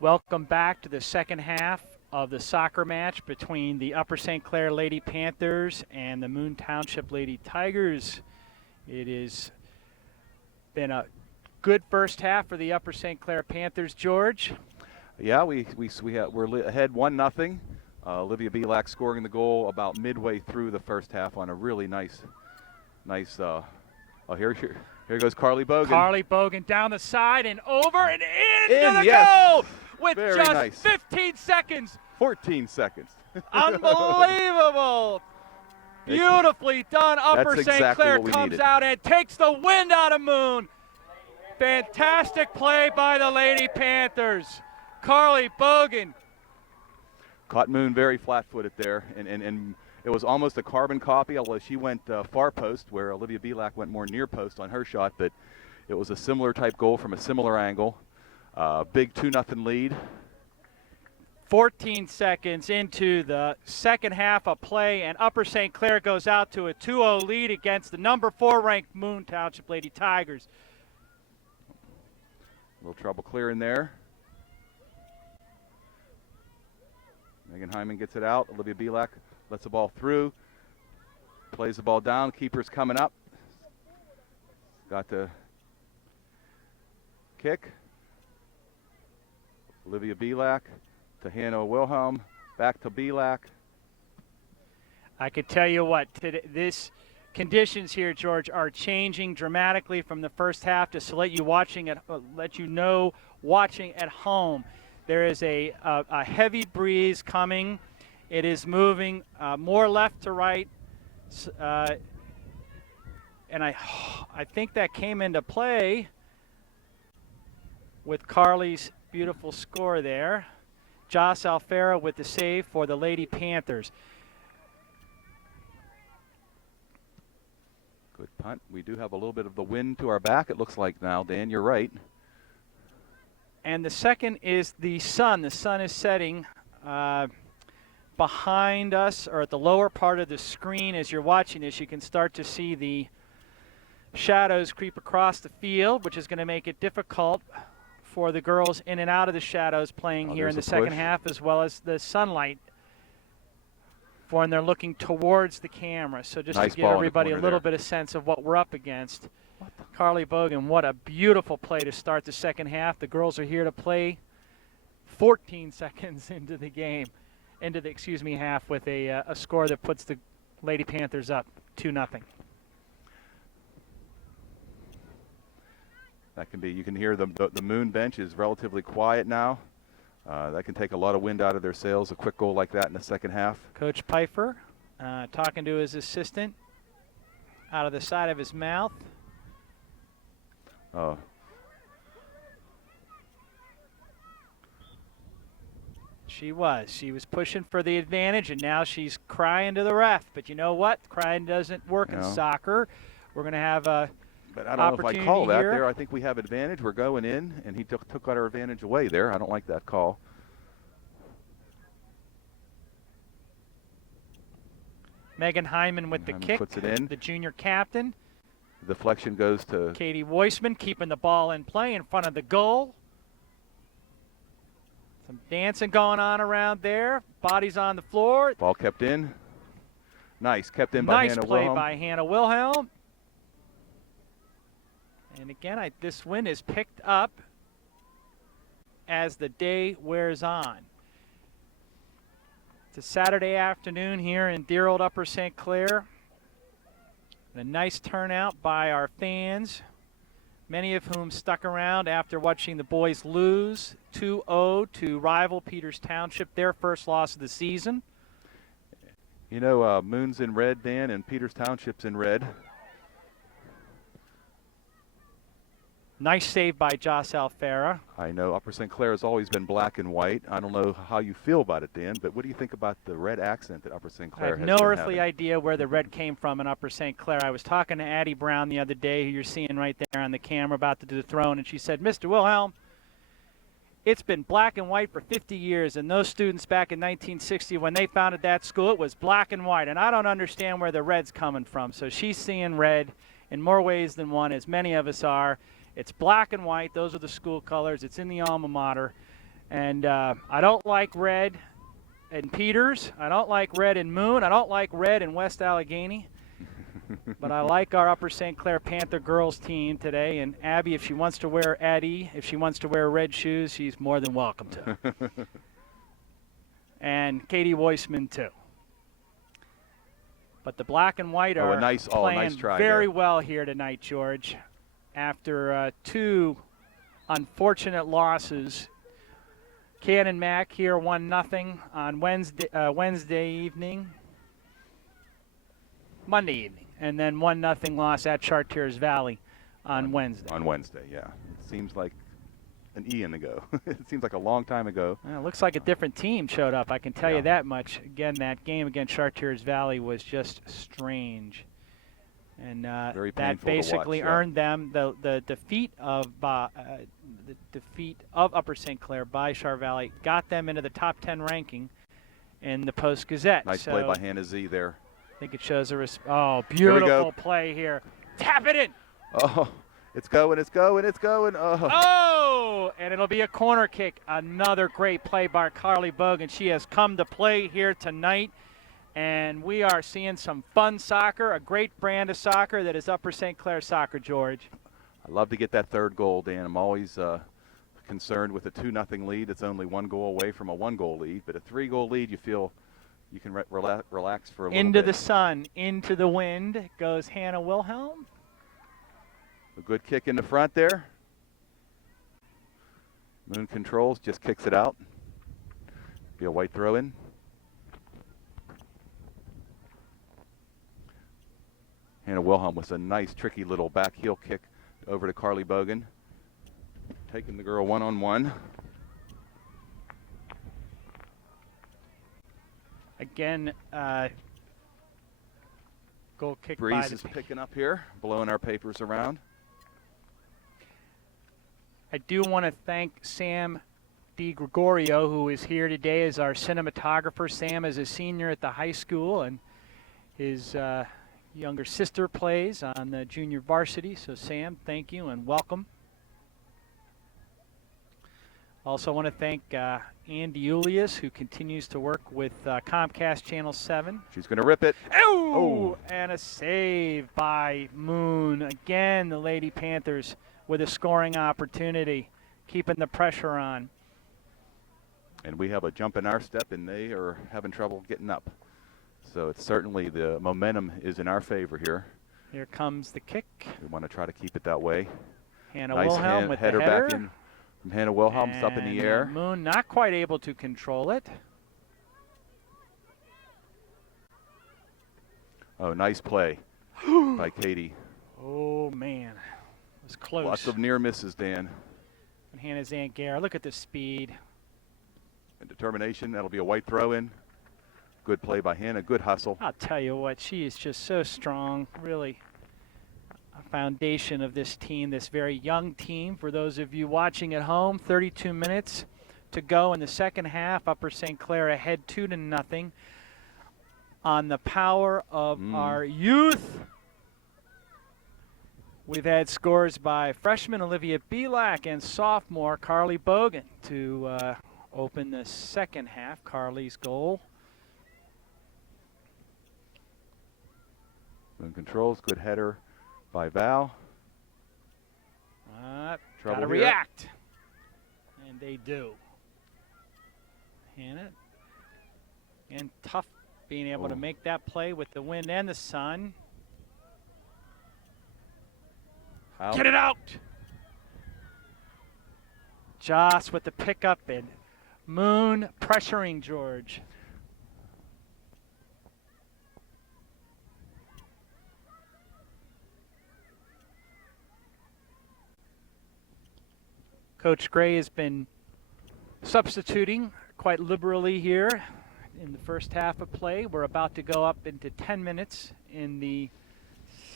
Welcome back to the second half of the soccer match between the Upper St. Clair Lady Panthers and the Moon Township Lady Tigers. It has been a good first half for the Upper St. Clair Panthers, George. Yeah, we're ahead 1-0. Olivia Belak scoring the goal about midway through the first half on a really nice. Oh, here goes Carly Bogan. Carly Bogan down the side and over and into the yes. goal with Very just nice. 15 seconds. 14 seconds. Unbelievable. Beautifully done. Upper That's St. exactly Clair what we comes needed. out and takes the wind out of Moon. Fantastic play by the Lady Panthers. Carly Bogan. Caught Moon very flat-footed there, and it was almost a carbon copy, although she went far post, where Olivia Belak went more near post on her shot, but it was a similar type goal from a similar angle. Big 2-0 lead. 14 seconds into the second half of play, and Upper St. Clair goes out to a 2-0 lead against the number 4 ranked Moon Township Lady Tigers. A little trouble clearing there. Megan Hyman gets it out. Olivia Belak lets the ball through. Plays the ball down. Keeper's coming up. Got the kick. Olivia Belak to Hannah Wilhelm, back to Belak. I could tell you what, this conditions here, George, are changing dramatically from the first half. Just to let you know, watching at home, there is a heavy breeze coming. It is moving more left to right, and I think that came into play with Carly's beautiful score there. Joss Alfera with the save for the Lady Panthers. Good punt. We do have a little bit of the wind to our back, it looks like now. Dan, you're right. And the second is the sun. The sun is setting behind us, or at the lower part of the screen as you're watching this. You can start to see the shadows creep across the field, which is going to make it difficult for the girls in and out of the shadows playing here in the second half, as well as the sunlight for when they're looking towards the camera. So just to give everybody a little bit of sense of what we're up against. Carly Bogan, what a beautiful play to start the second half. The girls are here to play 14 seconds into the game, half, with a score that puts the Lady Panthers up 2-0. That can be, you can hear the Moon bench is relatively quiet now. That can take a lot of wind out of their sails, a quick goal like that in the second half. Coach Pfeiffer talking to his assistant out of the side of his mouth. Oh. She was pushing for the advantage, and now she's crying to the ref. But you know what? Crying doesn't work in soccer. We're going to have a But I don't know if I call that there. I think we have advantage. We're going in, and he took our advantage away there. I don't like that call. Megan Hyman with the kick. Puts it in. The junior captain. The deflection goes to Katie Weissman, keeping the ball in play in front of the goal. Some dancing going on around there. Bodies on the floor. Ball kept in. Nice. Kept in by Hannah Wilhelm. Nice play by Hannah Wilhelm. And again, this win is picked up as the day wears on. It's a Saturday afternoon here in dear old Upper St. Clair. And a nice turnout by our fans, many of whom stuck around after watching the boys lose 2-0 to rival Peters Township, their first loss of the season. You know, Moon's in red, Dan, and Peters Township's in red. Nice save by Joss Alfera. I know Upper St. Clair has always been black and white. I don't know how you feel about it, Dan, but what do you think about the red accent that Upper St. Clair has? I have no earthly idea where the red came from in Upper St. Clair. I was talking to Addie Brown the other day, who you're seeing right there on the camera, about to do the throne, and she said, Mr. Wilhelm, it's been black and white for 50 years, and those students back in 1960, when they founded that school, it was black and white, and I don't understand where the red's coming from. So she's seeing red in more ways than one, as many of us are. It's black and white. Those are the school colors. It's in the alma mater. And I don't like red in Peters. I don't like red in Moon. I don't like red in West Allegheny. But I like our Upper St. Clair Panther girls team today. And Abby, if she wants to wear if she wants to wear red shoes, she's more than welcome to. And Katie Weissman, too. But the black and white are playing very well here tonight, George. After two unfortunate losses, Cannon Mac here 1-0 on Monday evening, and then 1-0 loss at Chartiers Valley on Wednesday. On Wednesday, yeah. It seems like an eon ago. It seems like a long time ago. Well, it looks like a different team showed up. I can tell you that much. Again, that game against Chartiers Valley was just strange. And that basically earned them the defeat of Upper St. Clair by Char Valley, got them into the top 10 ranking in the Post-Gazette. Nice play by Hannah Z there. I think it shows a beautiful play here. Tap it in. Oh, it's going, it's going, it's going. Oh, and it'll be a corner kick. Another great play by Carly Bogan. She has come to play here tonight. And we are seeing some fun soccer, a great brand of soccer that is Upper St. Clair soccer, George. I love to get that third goal, Dan. I'm always concerned with a 2-0 lead. It's only 1 goal away from a 1-goal lead, but a 3-goal lead, you feel you can relax for a little Into bit. the sun, into the wind goes Hannah Wilhelm. A good kick in the front there. Moon controls, just kicks it out. Be a white throw in. Hannah Wilhelm with a nice, tricky little back heel kick over to Carly Bogan. Taking the girl one-on-one. Again, goal kick by Breeze the is picking up here, blowing our papers around. I do want to thank Sam DiGregorio, who is here today as our cinematographer. Sam is a senior at the high school, and his younger sister plays on the junior varsity. So, Sam, thank you and welcome. Also want to thank Andy Julius, who continues to work with Comcast Channel 7. She's going to rip it. Oh! And a save by Moon. Again, the Lady Panthers with a scoring opportunity, keeping the pressure on. And we have a jump in our step, and they are having trouble getting up. So it's certainly the momentum is in our favor here. Here comes the kick. We want to try to keep it that way. Hannah Nice Wilhelm with header the header. back in from Hannah Wilhelm. It's up in the air. Moon not quite able to control it. Oh, nice play by Katie. Oh, man. It was close. Lots of near misses, Dan. And Hannah Zangara, look at the speed. And determination. That'll be a white throw in. Good play by Hannah. Good hustle. I'll tell you what, she is just so strong. Really a foundation of this team, this very young team. For those of you watching at home, 32 minutes to go in the second half. Upper St. Clair ahead 2-0 on the power of our youth. We've had scores by freshman Olivia Belak and sophomore Carly Bogan to open the second half. Carly's goal. Moon controls. Good header by Val. Gotta here. react. And they do. Hannah. And tough being able to make that play with the wind and the sun. Out. Get it out! Joss with the pickup and Moon pressuring George. Coach Gray has been substituting quite liberally here in the first half of play. We're about to go up into 10 minutes in the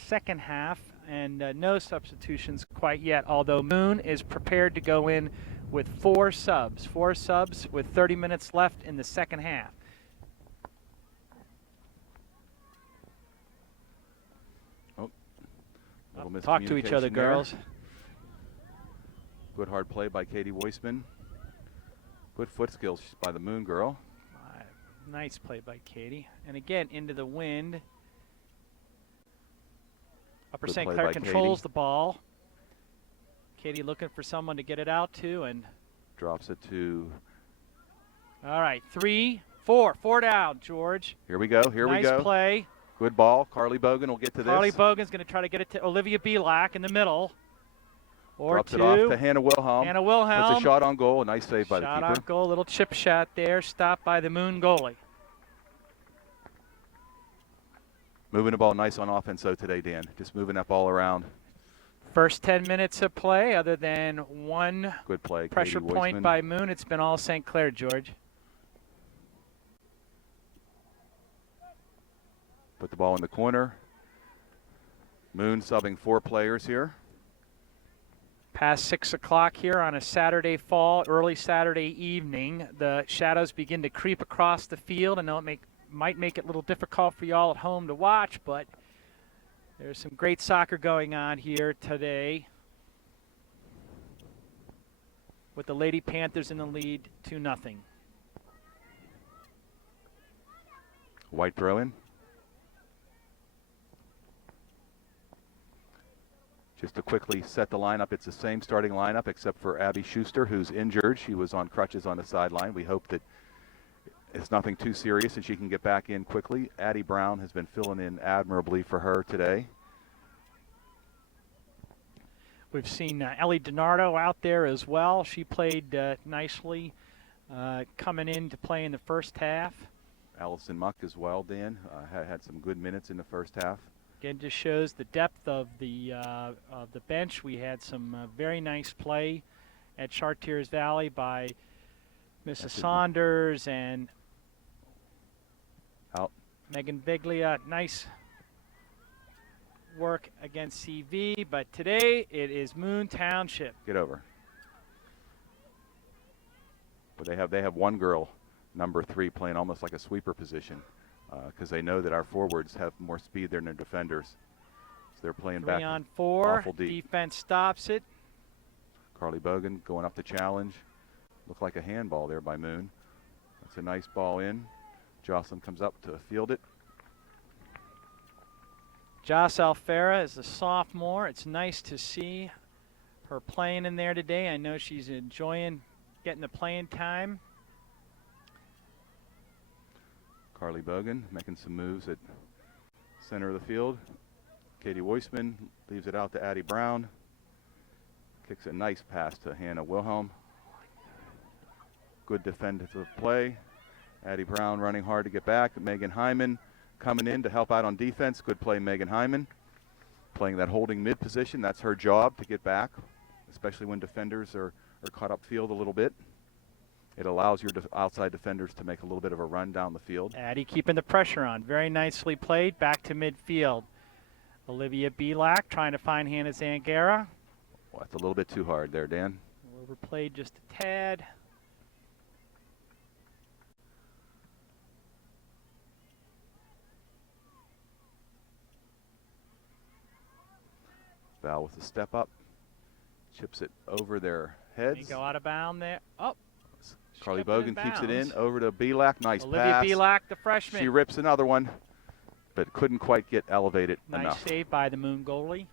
second half, and no substitutions quite yet, although Moon is prepared to go in with 4 subs. 4 subs with 30 minutes left in the second half. Talk to each other, miscommunication there. girls. Good hard play by Katie Weissman. Good foot skills by the Moon girl. Nice play by Katie. And again, into the wind. Upper Good St. play Clair by controls Katie. the ball. Katie looking for someone to get it out to, and Drops it to. all right, 3, 4, 4 down, George. Here we go. Here nice we go. play. Good ball. Carly Bogan will get to Carly this. Bogan's going to try to get it to Olivia Belak in the middle. Or Drops two. it off to Hannah Wilhelm. Hannah Wilhelm. Puts a shot on goal. A nice save by the Shot keeper. on goal, little chip shot there, stopped by the Moon goalie. Moving the ball nice on offense, though, today, Dan. Just moving that ball around. First 10 minutes of play, other than one Good play. pressure Katie point Weissman. by Moon, it's been all St. Clair, George. Put the ball in the corner. Moon subbing 4 players here. Past 6 o'clock here on a Saturday fall, early Saturday evening. The shadows begin to creep across the field. I know it might make it a little difficult for y'all at home to watch, but there's some great soccer going on here today with the Lady Panthers in the lead 2-0. White throw in. Just to quickly set the lineup, it's the same starting lineup except for Abby Schuster, who's injured. She was on crutches on the sideline. We hope that it's nothing too serious and she can get back in quickly. Addie Brown has been filling in admirably for her today. We've seen Ellie DiNardo out there as well. She played nicely coming in to play in the first half. Allison Muck as well, Dan, had some good minutes in the first half. Again, just shows the depth of the bench. We had some very nice play at Chartiers Valley by Mrs. Saunders and out. Megan Biglia. Nice work against CV, but today it is Moon Township. Get over. But they have one girl, number 3, playing almost like a sweeper position. Because they know that our forwards have more speed than their defenders. So they're playing 3 back on 4. awful deep. Defense stops it. Carly Bogan going up the challenge. Looked like a handball there by Moon. That's a nice ball in. Jocelyn comes up to field it. Joss Alfera is a sophomore. It's nice to see her playing in there today. I know she's enjoying getting the playing time. Carly Bogan making some moves at center of the field. Katie Weissman leaves it out to Addie Brown. Kicks a nice pass to Hannah Wilhelm. Good defensive play. Addie Brown running hard to get back. Megan Hyman coming in to help out on defense. Good play, Megan Hyman. Playing that holding mid position. That's her job, to get back, especially when defenders are caught up field a little bit. It allows your outside defenders to make a little bit of a run down the field. Addie keeping the pressure on. Very nicely played. Back to midfield. Olivia Belak trying to find Hannah Zangara. Well, that's a little bit too hard there, Dan. Overplayed just a tad. Val with a step up. Chips it over their heads. They go out of bound there. Oh. Carly Kept it in Bogan keeps it in bounds. over to Belak. Nice Olivia pass. Belak, the freshman. She rips another one, but couldn't quite get elevated Nice enough. save by the Moon goalie.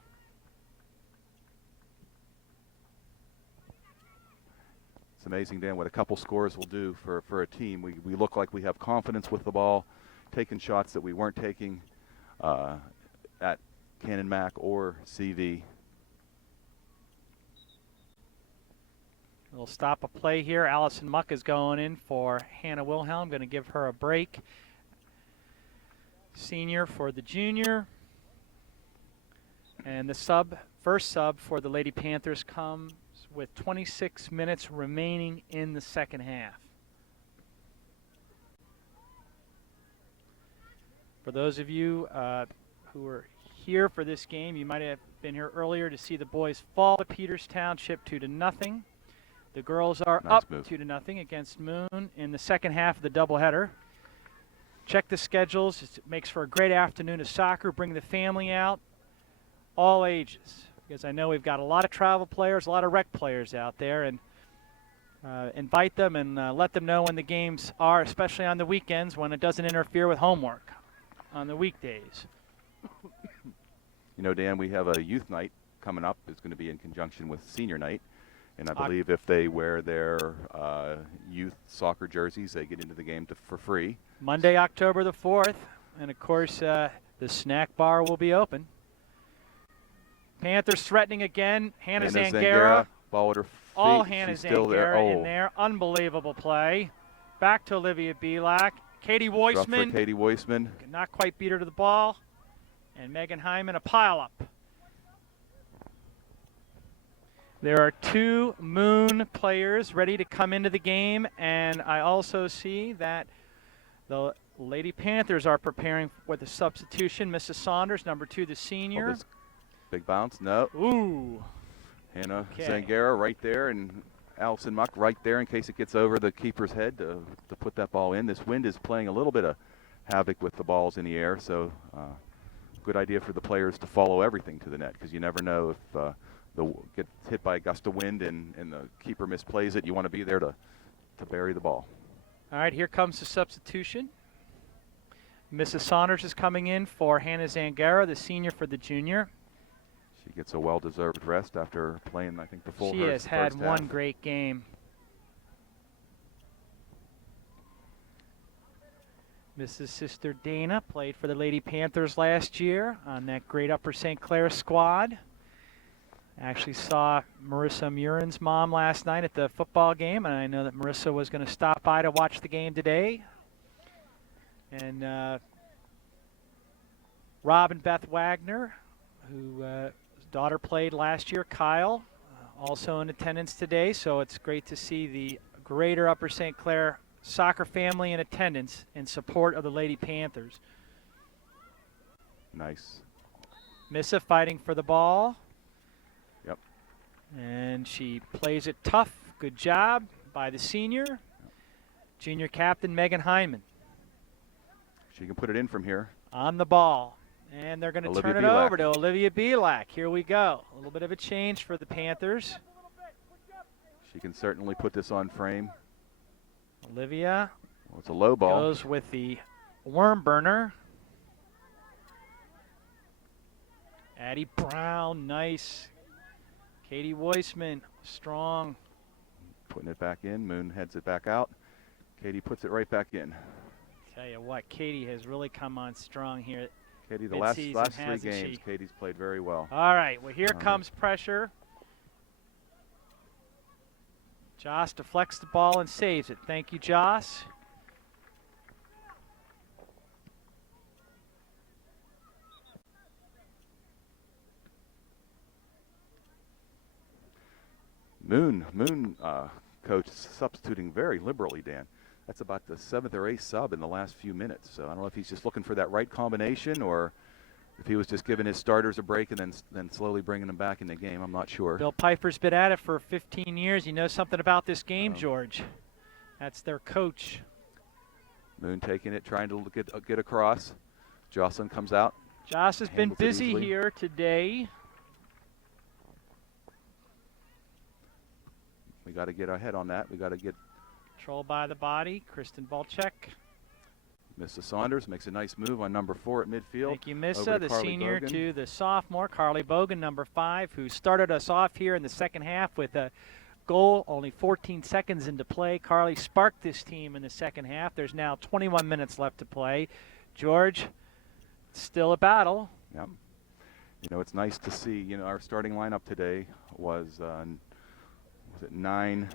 It's amazing, Dan, what a couple scores will do for a team. We look like we have confidence with the ball, taking shots that we weren't taking at Canon Mac or CV. We'll stop a play here. Allison Muck is going in for Hannah Wilhelm. Going to give her a break. Senior for the junior. And the first sub for the Lady Panthers comes with 26 minutes remaining in the second half. For those of you who are here for this game, you might have been here earlier to see the boys fall to Peters Township 2-0. The girls are Nice up move. 2-0 against Moon in the second half of the doubleheader. Check the schedules. It makes for a great afternoon of soccer. Bring the family out, all ages, because I know we've got a lot of travel players, a lot of rec players out there, and invite them and let them know when the games are, especially on the weekends when it doesn't interfere with homework on the weekdays. You know, Dan, we have a youth night coming up. It's going to be in conjunction with senior night. And I believe if they wear their youth soccer jerseys, they get into the game for free. Monday, October the 4th. And, of course, the snack bar will be open. Panthers threatening again. Hannah Zangara. Ball at her feet. All Hannah She's still there. Zangara in there. Unbelievable play. Back to Olivia Belak. Katie Rough Weissman. for Katie Weissman. Could not quite beat her to the ball. And Megan Hyman, a pile-up. There are 2 Moon players ready to come into the game, and I also see that the Lady Panthers are preparing with a substitution. Mrs. Saunders, number 2, the senior. Oh, this big bounce. No. Ooh. Hannah Okay. Zangara right there, and Allison Muck right there in case it gets over the keeper's head to put that ball in. This wind is playing a little bit of havoc with the balls in the air, so good idea for the players to follow everything to the net, because you never know if get hit by a gust of wind and the keeper misplays it. You want to be there to bury the ball. All right, here comes the substitution. Mrs. Saunders is coming in for Hannah Zangara, the senior for the junior. She gets a well-deserved rest after playing, I think, the full She has had first one half. great game. Mrs. Sister Dana played for the Lady Panthers last year on that great Upper St. Clair squad. Actually saw Marissa Murin's mom last night at the football game, and I know that Marissa was going to stop by to watch the game today. And Robin Beth Wagner, whose daughter played last year, Kyle, also in attendance today. So it's great to see the greater Upper St. Clair soccer family in attendance in support of the Lady Panthers. Nice. Missa fighting for the ball. Yep. And she plays it tough. Good job by the senior. Junior captain Megan Hyman She can put it in from here. on the ball. And they're going to Olivia turn it Belak. over to Olivia Belak. Here we go. A little bit of a change for the Panthers. She can certainly put this on frame. Olivia Well, it's a low ball. goes with the worm burner. Addie Brown, nice. Katie Weissman, strong. Putting it back in. Moon heads it back out. Katie puts it right back in. Tell you what, Katie has really come on strong here. Katie, the last Mid-season, three hasn't games, she? Katie's played very well. All right, well, here Okay. comes pressure. Joss deflects the ball and saves it. Thank you, Joss. Moon, coach substituting very liberally, Dan. That's about the 7th or 8th sub in the last few minutes. So I don't know if he's just looking for that right combination or if he was just giving his starters a break and then slowly bringing them back in the game. I'm not sure. Bill Piper's been at it for 15 years. You know something about this game, Oh. George. That's their coach. Moon taking it, trying to get across. Jocelyn comes out. Joss has been Handles it busy easily. here today. We got to get ahead on that. We got to get Control by the body, Kristen Volchek. Mrs. Saunders makes a nice move on number 4 at midfield. Thank you, Over Missa, to the Carly senior, Bogan. to the sophomore, Carly Bogan, number 5, who started us off here in the second half with a goal, only 14 seconds into play. Carly sparked this team in the second half. There's now 21 minutes left to play. George, it's still a battle. Yep. You know, it's nice to see, you know, our starting lineup today was it nine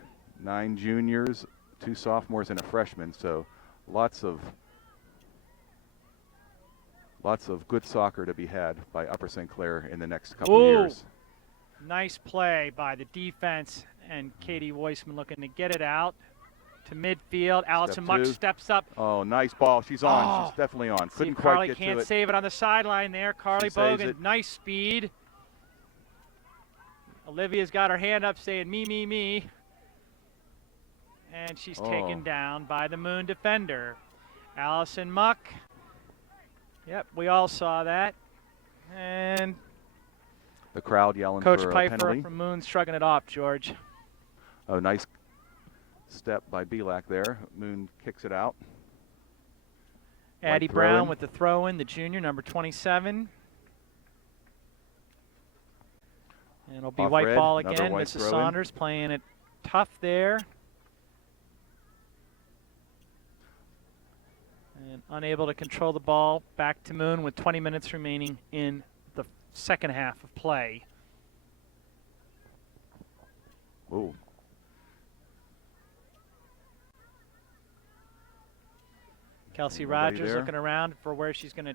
juniors, 2 sophomores, and a freshman. So lots of good soccer to be had by Upper St. Clair in the next couple of Ooh. years. Nice play by the defense, and Katie Weissman looking to get it out to midfield. Allison Muck 2. steps up. Oh, nice ball. She's on. Oh. She's definitely on. See Couldn't if quite Carly get can't to it. save it on the sideline there. Carly saves Bogan, it. nice speed. Olivia's got her hand up saying, me, me, me. And she's taken Oh. down by the Moon defender. Allison Muck. Yep, we all saw that. And The crowd yelling Coach for a Piper penalty. from Moon shrugging it off, George. Oh, nice step by Belak there. Moon kicks it out. Addie throw Brown in. with the throw in, the junior, number 27. And it'll be Off white red, ball another again. white Mrs. throw in. Saunders playing it tough there. And unable to control the ball. Back to Moon with 20 minutes remaining in the second half of play. Ooh. Kelsey Nobody Rogers there. looking around for where she's going to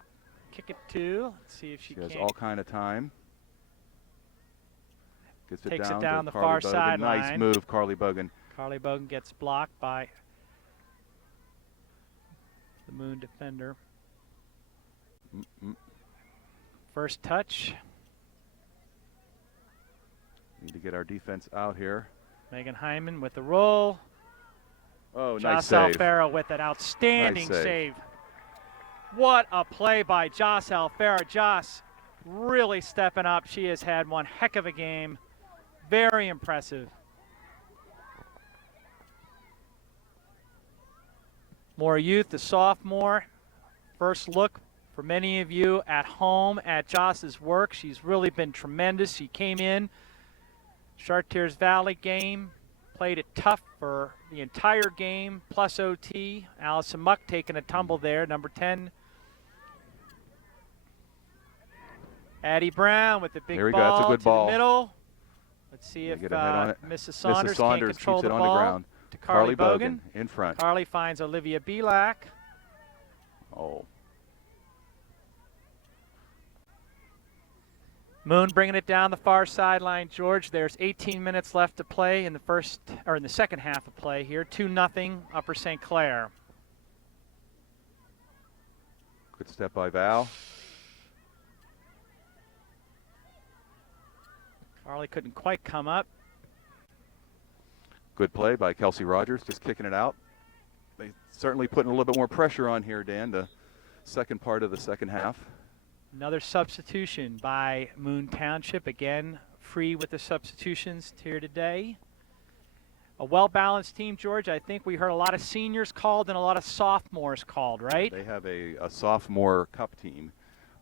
kick it to. Let's see if she She has can. all kind of time. Gets Takes it down, down to the Carly far Bogan. sideline. Nice move, Carly Bogan. Carly Bogan gets blocked by the Moon defender. Mm-mm. First touch. Need to get our defense out here. Megan Hyman with the roll. Oh, nice Joss save. Alfaro with an outstanding Nice save. save. What a play by Joss Alfaro. Joss really stepping up. She has had one heck of a game. Very impressive. More youth, the sophomore. First look For many of you at home at Joss's work, she's really been tremendous. She came in, Chartiers Valley game, played it tough for the entire game, plus OT. Allison Muck taking a tumble there, number 10. Addie Brown with the big There we go. That's a ball good to ball. the middle. Let's see if Get a head on it. Mrs. Saunders, Mrs. Saunders can't control keeps it the on ball. the ground. To Carly Bogan. Bogan in front. Carly finds Olivia Belak. Oh. Moon bringing it down the far sideline. George, there's 18 minutes left to play in the second half of play here. 2-0 Upper St. Clair. Good step by Val. Carly couldn't quite come up. Good play by Kelsey Rogers, just kicking it out. They certainly putting a little bit more pressure on here, Dan, the second part of the second half. Another substitution by Moon Township. Again, free with the substitutions here today. A well-balanced team, George. I think we heard a lot of seniors called and a lot of sophomores called, right? They have a sophomore cup team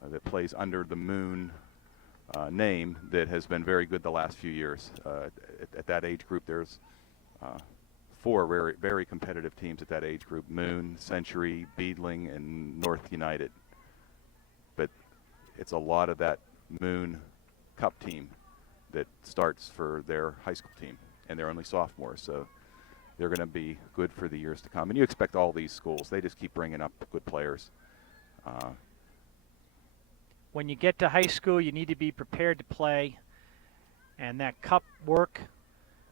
that plays under the Moon name that has been very good the last few years. At that age group, there's 4 very, very competitive teams at that age group: Moon, Century, Beadling, and North United. But it's a lot of that Moon Cup team that starts for their high school team, and they're only sophomores, so they're going to be good for the years to come. And you expect all these schools, they just keep bringing up good players. When you get to high school, you need to be prepared to play, and that cup work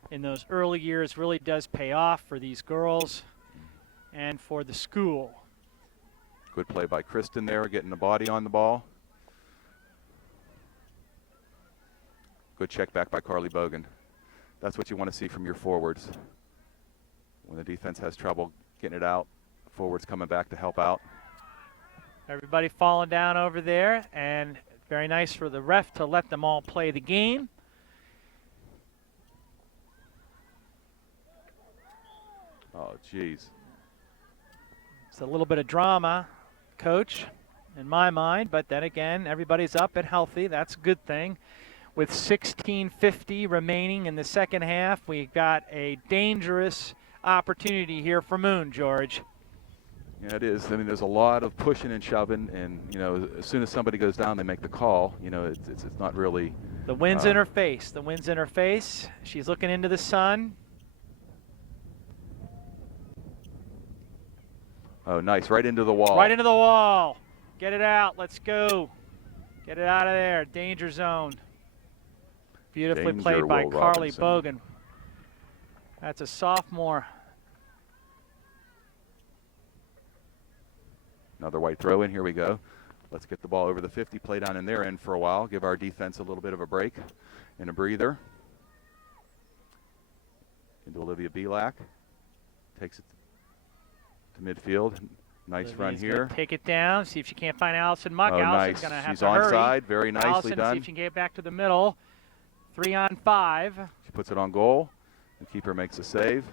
in those early years really does pay off for these girls and for the school. Good play by Kristen there, getting the body on the ball. Good check back by Carly Bogan. That's what you want to see from your forwards. When the defense has trouble getting it out, forwards coming back to help out. Everybody falling down over there, and very nice for the ref to let them all play the game. Oh, geez. It's a little bit of drama, Coach, in my mind, but then again, everybody's up and healthy. That's a good thing. With 16:50 remaining in the second half, we've got a dangerous opportunity here for Moon, George. Yeah, it is. I mean, there's a lot of pushing and shoving, and, you know, as soon as somebody goes down, they make the call. You know, it's not really. The wind's in her face. The wind's in her face. She's looking into the sun. Oh, nice. Right into the wall. Right into the wall. Get it out. Let's go. Get it out of there. Danger zone. Beautifully Danger, played by Will Carly Robinson. Bogan. That's a sophomore. Another white throw in. Here we go. Let's get the ball over the 50, play down in their end for a while, give our defense a little bit of a break and a breather. Into Olivia Belak. Takes it to midfield. Nice run Olivia's here. gonna take it down. See if she can't find Allison Muck. Oh, Allison's nice. going to have She's to hurry. onside. Very nicely Allison, done. see if she can get it back to the middle. 3-on-5. She puts it on goal. The keeper makes a save.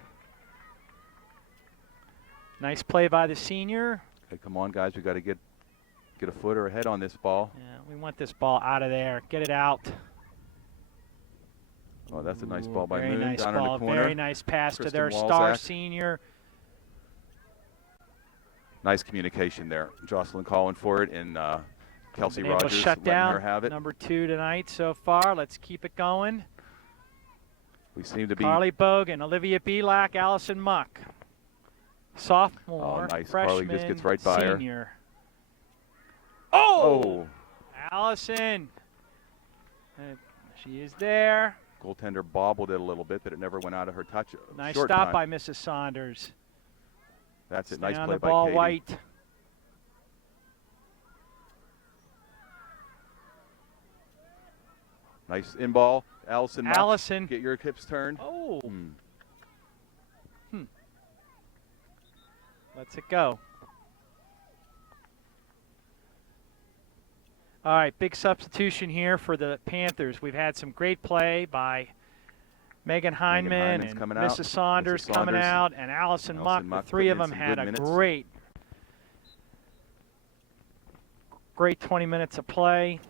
Nice play by the senior. Okay, come on, guys. We got to get a foot or a head on this ball. Yeah, we want this ball out of there. Get it out. Oh, that's a nice ball by Very Moon nice down ball. in the corner. Very nice pass to Kristen their star Walzak. senior. Nice communication there. Jocelyn calling for it, and Kelsey Been able to Rogers shut letting down her have it. number 2 tonight so far. Let's keep it going. We seem to be. Carly Bogan, Olivia Belak, Allison Muck. Sophomore, Oh, nice. freshman, Carly just gets right by her. senior. Oh! Oh, Allison. She is there. goaltender bobbled it a little bit, but it never went out of her touch. Nice Short stop time. by Mrs. Saunders. That's it. Stay Nice on play the by ball, Katie. White. Nice in ball. Allison. Muck, Allison. get your hips turned. Oh, Hmm. lets it go. All right, big substitution here for the Panthers. We've had some great play by Megan Heinman Heinman's and coming out. Mrs. Saunders Mrs. coming Saunders. out, and Allison Muck. Muck The three of putting them in some had good a minutes. great great 20 minutes of play.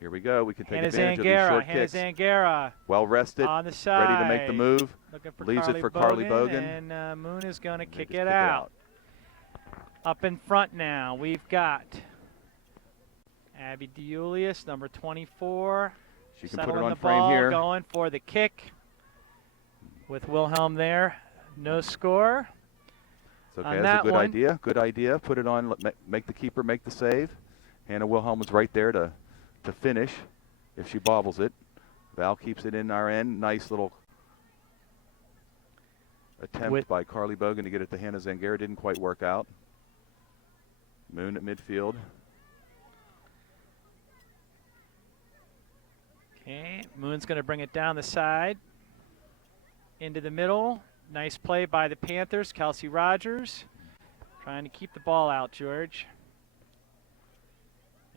Here we go. We can take Hannah advantage of these short kicks. Zangara Well rested, on the side. ready to make the move. Looking for Leaves Carly it for Carly Bogan, Bogan. and Moon is going to They kick just it out. Up in front now, we've got Abby DeJulius, number 24. She can put it settling on the frame ball, here. going for the kick with Wilhelm there. No score. It's okay. on That's that a good one. idea. Good idea. Put it on. Make the keeper make the save. Hannah Wilhelm was right there to finish if she bobbles it. Val keeps it in our end. Nice little attempt by Carly Bogan to get it to Hannah Zangara. Didn't quite work out. Moon at midfield. Okay, Moon's going to bring it down the side into the middle. Nice play by the Panthers. Kelsey Rogers trying to keep the ball out, George.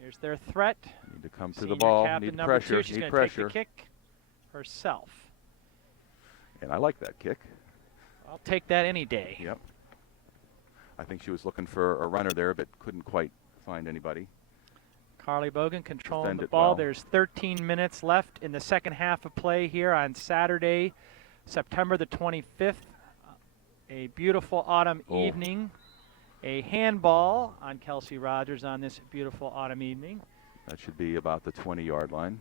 Here's their threat. Need to come to Senior the ball. captain Need number pressure. 2. She's Need going to pressure. take the kick herself. And I like that kick. I'll take that any day. Yep. I think she was looking for a runner there, but couldn't quite find anybody. Carly Bogan controlling Defend the it ball. well. There's 13 minutes left in the second half of play here on Saturday, September the 25th. A beautiful autumn evening. A handball on Kelsey Rogers on this beautiful autumn evening. That should be about the 20-yard line.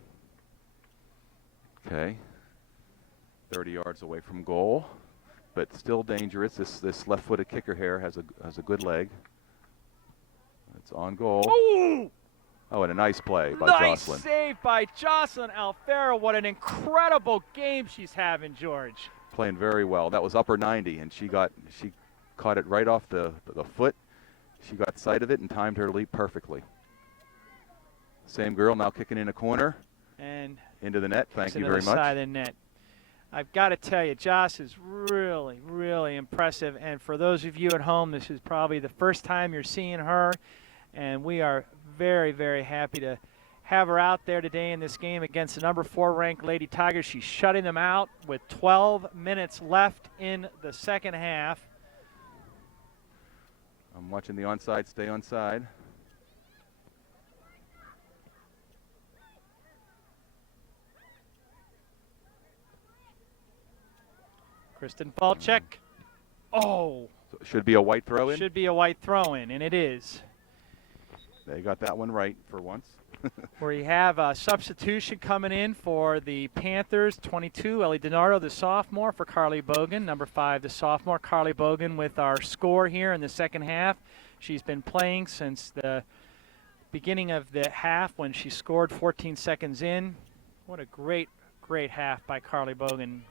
Okay. 30 yards away from goal, but still dangerous. This left-footed kicker here has a good leg. It's on goal. Ooh! Oh, and a nice play by Nice Jocelyn. save by Jocelyn Alfaro. What an incredible game she's having, George. Playing very well. That was upper 90, and she caught it right off the foot. She got sight of it and timed her leap perfectly. Same girl now kicking in a corner And into the net. Thank you into very the much. side of the net. I've got to tell you, Joss is really, really impressive. And for those of you at home, this is probably the first time you're seeing her. And we are very, very happy to have her out there today in this game against the number 4 ranked Lady Tigers. She's shutting them out with 12 minutes left in the second half. I'm watching the onside stay onside. Kristen Falchek. Oh, So it should be a white throw in. should be a white throw-in, and it is. They got that one right for once. Where you have a substitution coming in for the Panthers, 22, Ellie DiNardo, the sophomore, for Carly Bogan. Number 5, the sophomore, Carly Bogan, with our score here in the second half. She's been playing since the beginning of the half when she scored 14 seconds in. What a great, great half by Carly Bogan.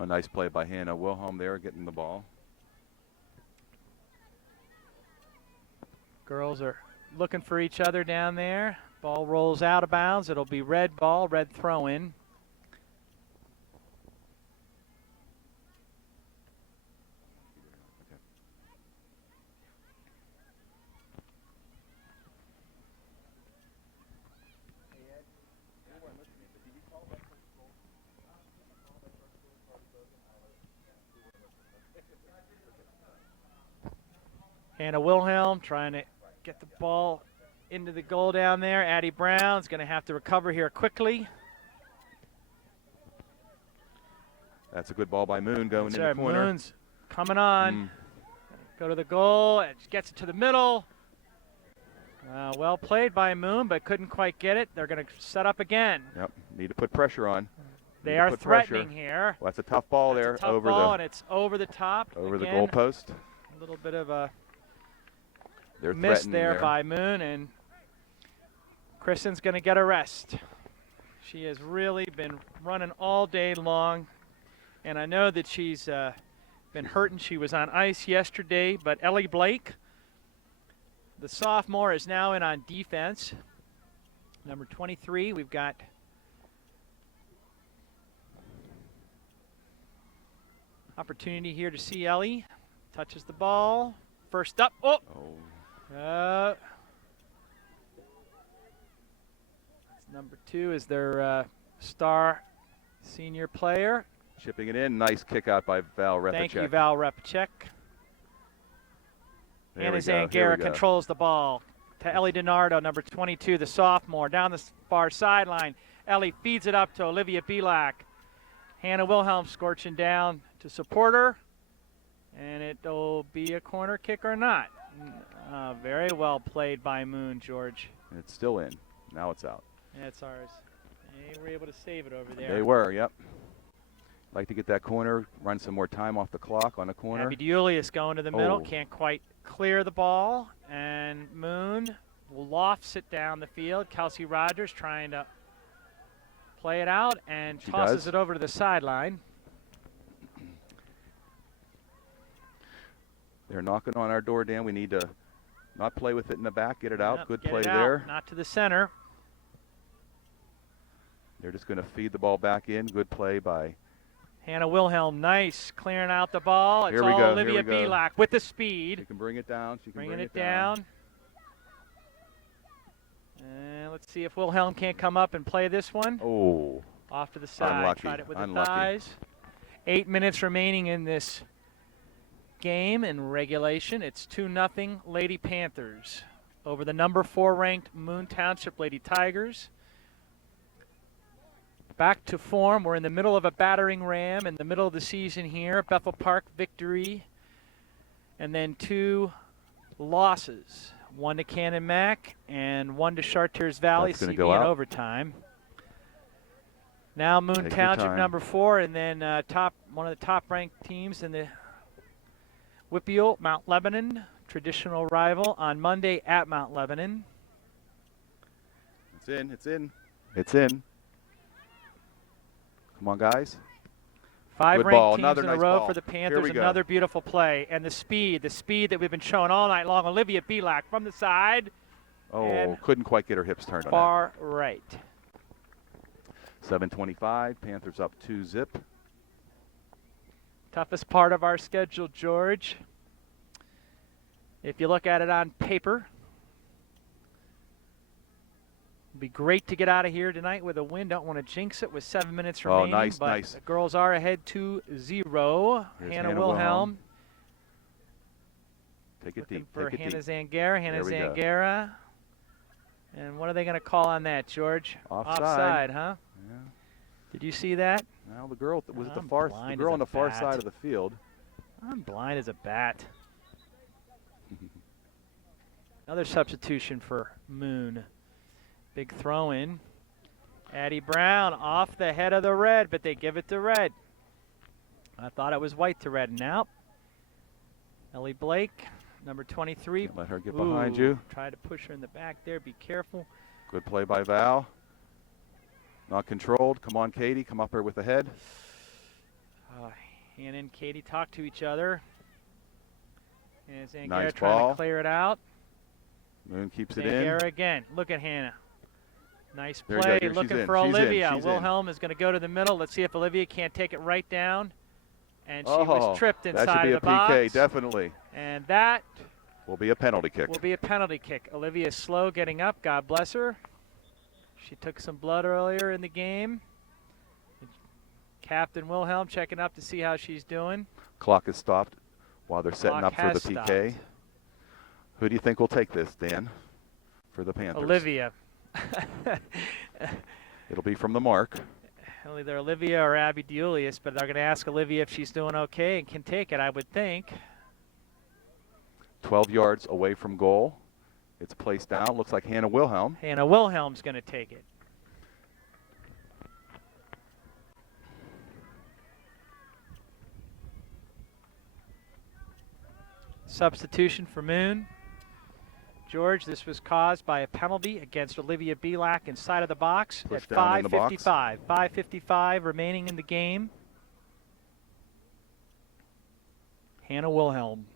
A nice play by Hannah Wilhelm there, getting the ball. Girls are looking for each other down there. Ball rolls out of bounds. It'll be red ball, red throw in. Hannah Wilhelm trying to get the ball into the goal down there. Addie Brown's going to have to recover here quickly. That's a good ball by Moon going That's in right, the corner. Moon's coming on. Go to the goal and gets it to the middle. Well played by Moon, but couldn't quite get it. They're going to set up again. Yep, need to put pressure on. They are threatening here. Well, that's a tough ball That's there a tough over ball, the and it's over the top. over the Again, goalpost. A little bit of a They're miss threatening there by Moon, and Kristen's going to get a rest. She has really been running all day long, and I know that she's been hurting. She was on ice yesterday, but Ellie Blake, the sophomore, is now in on defense. Number 23, we've got opportunity here to see Ellie. Touches the ball. First up. Oh! Number 2 is their star senior player. Chipping it in. Nice kick out by Val Repacek. Thank you, Val Repacek. There Hannah we go, here Zangara we go. controls the ball to Ellie DiNardo, number 22, the sophomore, down the far sideline. Ellie feeds it up to Olivia Belak. Hannah Wilhelm scorching down to support her, and it'll be a corner kick or not. Very well played by Moon, George. It's still in. Now it's out. That's ours. They were able to save it over there. They were, yep. Like to get that corner, run some more time off the clock on the corner. Abby Deulius going to the middle, Oh. can't quite clear the ball, and Moon lofts it down the field. Kelsey Rogers trying to play it out and She tosses does. it over to the sideline. They're knocking on our door, Dan. We need to not play with it in the back. Get it out. Yep, Good get play it out, there. not to the center. They're just going to feed the ball back in. Good play by Hannah Wilhelm, nice, clearing out the ball. It's Here we all go, Olivia here we go. Belak with the She speed, can bring it down. She can bringing bring it down. And let's see if Wilhelm can't come up and play this one. Oh, Off to the side, Unlucky, tried it with the unlucky. thighs. 8 minutes remaining in this game in regulation. It's 2-0 Lady Panthers over the number 4 ranked Moon Township Lady Tigers. Back to form. We're in the middle of a battering ram in the middle of the season here. Bethel Park victory, and then 2 losses. 1 to Cannon Mac and 1 to Chartiers Valley, That's gonna CB go in out. overtime. Now Moon Take your Township time. number 4, and then one of the top-ranked teams in the Whippeal, Mount Lebanon, traditional rival on Monday at Mount Lebanon. it's in. It's in. It's in. Come on, guys. 5 Good ranked ball. teams Another in nice a row ball. for the Here Panthers. we go. Another beautiful play. And the speed that we've been showing all night long. Olivia Belak from the side, Oh, And couldn't quite get her hips turned on far right. that. 7:25. Panthers up 2-0. Toughest part of our schedule, George. If you look at it on paper, it'd be great to get out of here tonight with a win. Don't want to jinx it with 7 minutes Oh, remaining. nice, but nice. the girls are ahead 2-0. Here's Hannah Hannah Wilhelm Wilhelm. Take it looking deep. for Take it Hannah deep. Zangara. Hannah There we go. Zangara. And what are they going to call on that, George? Offside. Huh? Yeah. Did you see that? Now the girl was at the I'm far. The blind girl as on a the far bat. side of the field. I'm blind as a bat. Another substitution for Moon. Big throw in. Addie Brown off the head of the red, but they give it to red. I thought it was white to red. Now, Ellie Blake, number 23. Can't let her get behind Ooh, you. Try to push her in the back there. Be careful. Good play by Val. Not controlled. Come on, Katie. Come up here with the head. Hannah and Katie talk to each other. And Zangara Nice trying ball. to clear it out. Moon keeps it in. Zangara again. Look at Hannah. Nice There you go. play. Here she's Looking in. for She's in. Olivia. She's in. Wilhelm is going to go to the middle. Let's see if Olivia can't take it right down. And she Oh, was tripped that inside should be a of the box. PK, definitely. And that Will be a penalty kick. will be a penalty kick. Olivia is slow getting up. God bless her. She took some blood earlier in the game. Captain Wilhelm checking up to see how she's doing. Clock is stopped while they're setting Clock up for the has PK. stopped. Who do you think will take this, Dan, for the Panthers? Olivia. It'll be from the mark. Either Olivia or Abby Deulius, but they're going to ask Olivia if she's doing okay and can take it, I would think. 12 yards away from goal. It's placed down. Looks like Hannah Wilhelm. Hannah Wilhelm's going to take it. Substitution for Moon. George, this was caused by a penalty against Olivia Belak inside of the box Pushed at down in the box. 5:55. 5:55 remaining in the game. Hannah Wilhelm.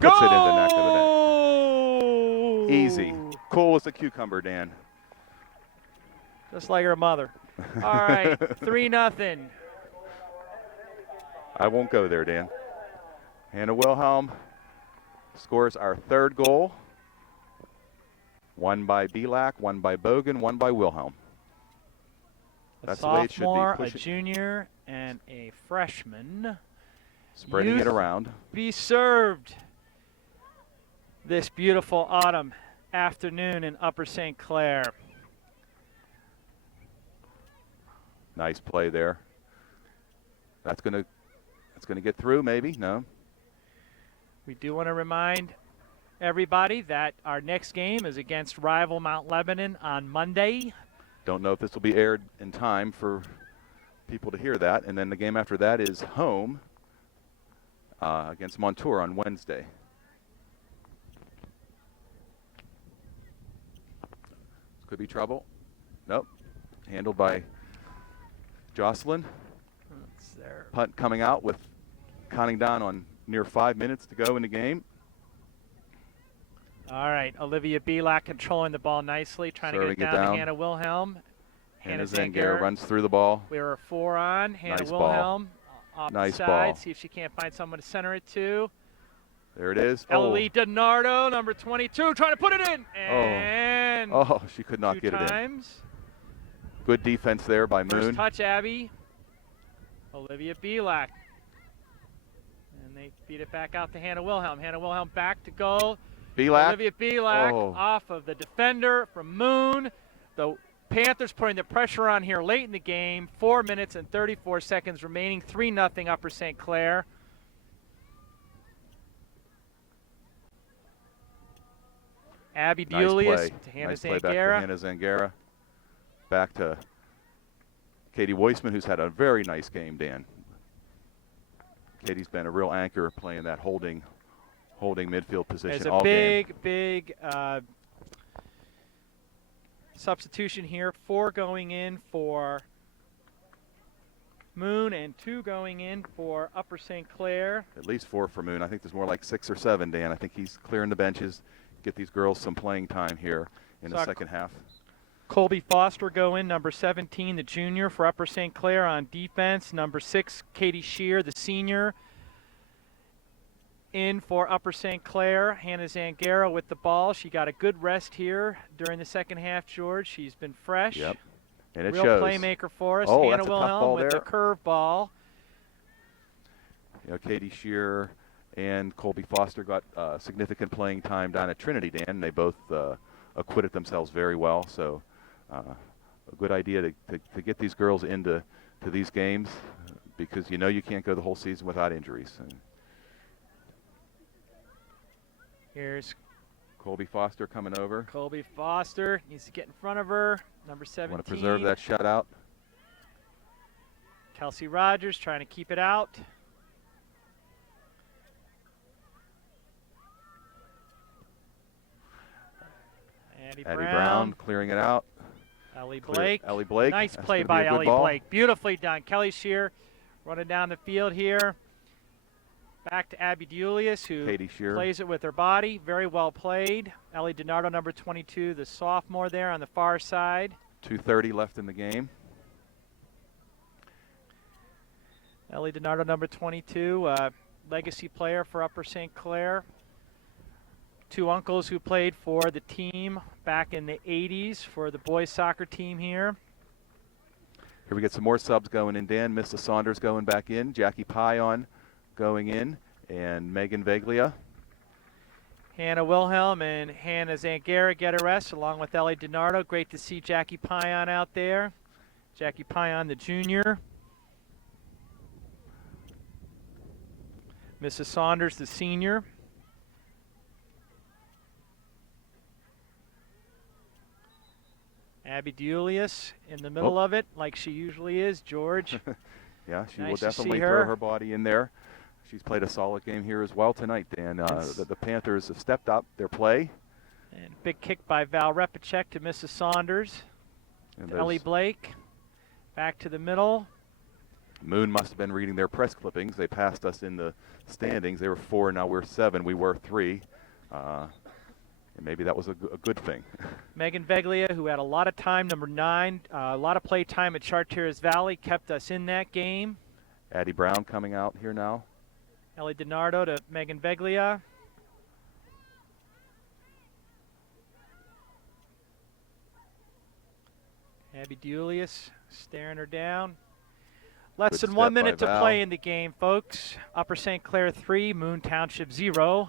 Puts it in the neck of the net. Goal! Easy. Cool as a cucumber, Dan. Just like her mother. All right, 3-0. I won't go there, Dan. Hannah Wilhelm scores our third goal. One by Belak, one by Bogan, one by Wilhelm. A That's the way it should be. sophomore, a Push it. junior, and a freshman. Spreading it around. Be served this beautiful autumn afternoon in Upper St. Clair. Nice play there. That's gonna get through, maybe. No. We do want to remind everybody that our next game is against rival Mount Lebanon on Monday. Don't know if this will be aired in time for people to hear that. And then the game after that is home against Montour on Wednesday. Could be trouble. Nope. Handled by Jocelyn. That's there. Punt coming out with counting down on near 5 minutes to go in the game. All right, Olivia Belak controlling the ball nicely, trying Serving to get it it down down. to Hannah Wilhelm. Hannah Zangara runs through the ball. We were 4 on. Hannah Nice ball. Wilhelm off Nice the ball. side. See if she can't find someone to center it to. There it is. Ellie DiNardo, number 22, trying to put it in. And Oh, she could not two get it in. times. Good defense there by First Moon. touch, Abby. Olivia Belak. And they feed it back out to Hannah Wilhelm. Hannah Wilhelm back to goal. Belak. Olivia Belak Oh. off of the defender from Moon. The Panthers putting the pressure on here late in the game. 4 minutes and 34 seconds remaining. 3-0 Upper St. Clair. Abby Nice Deulius play. to Hannah Nice play back to Zangara. Hannah Zangara. Back to Katie Weissman, who's had a very nice game, Dan. Katie's been a real anchor playing that holding midfield position There's all a game. big substitution here. 4 going in for Moon and 2 going in for Upper St. Clair. At least 4 for Moon. I think there's more like 6 or 7, Dan. I think he's clearing the benches, get these girls some playing time here in the second half. Colby Foster go in, number 17, the junior for Upper St. Clair on defense. Number 6, Katie Shear, the senior, in for Upper St. Clair. Hannah Zangara with the ball. She got a good rest here during the second half, George. She's been fresh. Yep. And it Real shows. playmaker for us. Oh, Hannah that's a tough Wilhelm ball with there. the curve ball. You know, Katie Shear and Colby Foster got significant playing time down at Trinity, Dan. They both acquitted themselves very well. So a good idea to get these girls into these games because you know you can't go the whole season without injuries. And Here's Colby Foster coming over. Colby Foster. Needs to get in front of her. Number 17. Want to preserve that shutout. Kelsey Rogers trying to keep it out. Addie Brown clearing it out. Ellie Blake. Ellie Blake. Nice That's play gonna be by a good Ellie ball. Blake. Beautifully done. Kelly Shear running down the field here. Back to Abby Deulius, who Katie Shear. plays it with her body. Very well played. Ellie DiNardo, number 22, the sophomore there on the far side. 2:30 left in the game. Ellie DiNardo, number 22, legacy player for Upper St. Clair. 2 uncles who played for the team back in the 80s for the boys soccer team here. Here we get some more subs going in, Dan. Missa Saunders going back in. Jackie Pion going in. And Megan Veglia. Hannah Wilhelm and Hannah Zangara get a rest along with Ellie DiNardo. Great to see Jackie Pion out there. Jackie Pion, the junior. Mrs. Saunders, the senior. Abby Deulius in the middle of it, like she usually is, George. Yeah, she will Nice to see definitely her. throw her body in there. She's played a solid game here as well tonight, Dan. The Panthers have stepped up their play. And big kick by Val Repacek to Mrs. Saunders. And To Ellie Blake. Back to the middle. Moon must have been reading their press clippings. They passed us in the standings. They were 4, now we're 7. We were 3. And maybe that was a good thing. Megan Veglia, who had a lot of time, number 9, a lot of play time at Chartiers Valley, kept us in that game. Addie Brown coming out here now. Ellie DiNardo to Megan Veglia. Abby Deulius staring her down. Less Good than 1 step by minute to Val. play in the game, folks. Upper St. Clair 3, Moon Township 0.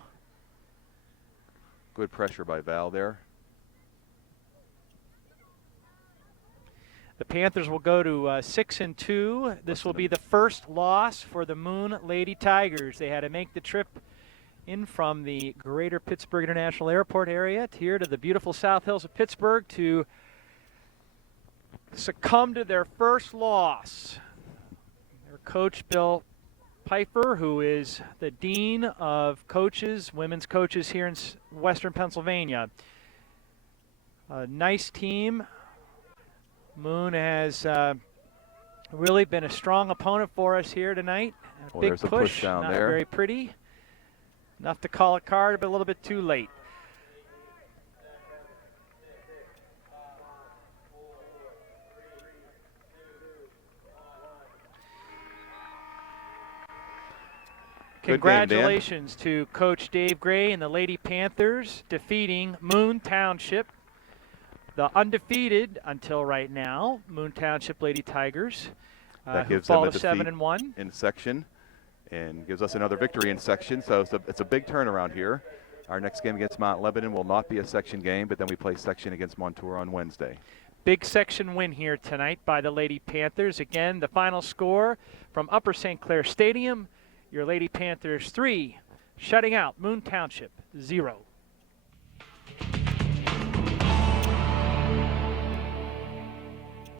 Good pressure by Val there. The Panthers will go to 6-2. This will be the first loss for the Moon Lady Tigers. They had to make the trip in from the greater Pittsburgh International Airport area here to the beautiful South Hills of Pittsburgh to succumb to their first loss. Their coach, Bill Piper, who is the dean of coaches, women's coaches here in Western Pennsylvania. A nice team. Moon has really been a strong opponent for us here tonight. A big There's a push down not there. very pretty. Enough to call a card, but a little bit too late. Good game, Dan. Congratulations to Coach Dave Gray and the Lady Panthers defeating Moon Township, the undefeated until right now Moon Township Lady Tigers. That Who gives them fall a to defeat 7-1. in section and gives us another victory in section. So it's a big turnaround here. Our next game against Mount Lebanon will not be a section game, but then we play section against Montour on Wednesday. Big section win here tonight by the Lady Panthers. Again, the final score from Upper St. Clair Stadium, your Lady Panthers 3, shutting out Moon Township 0.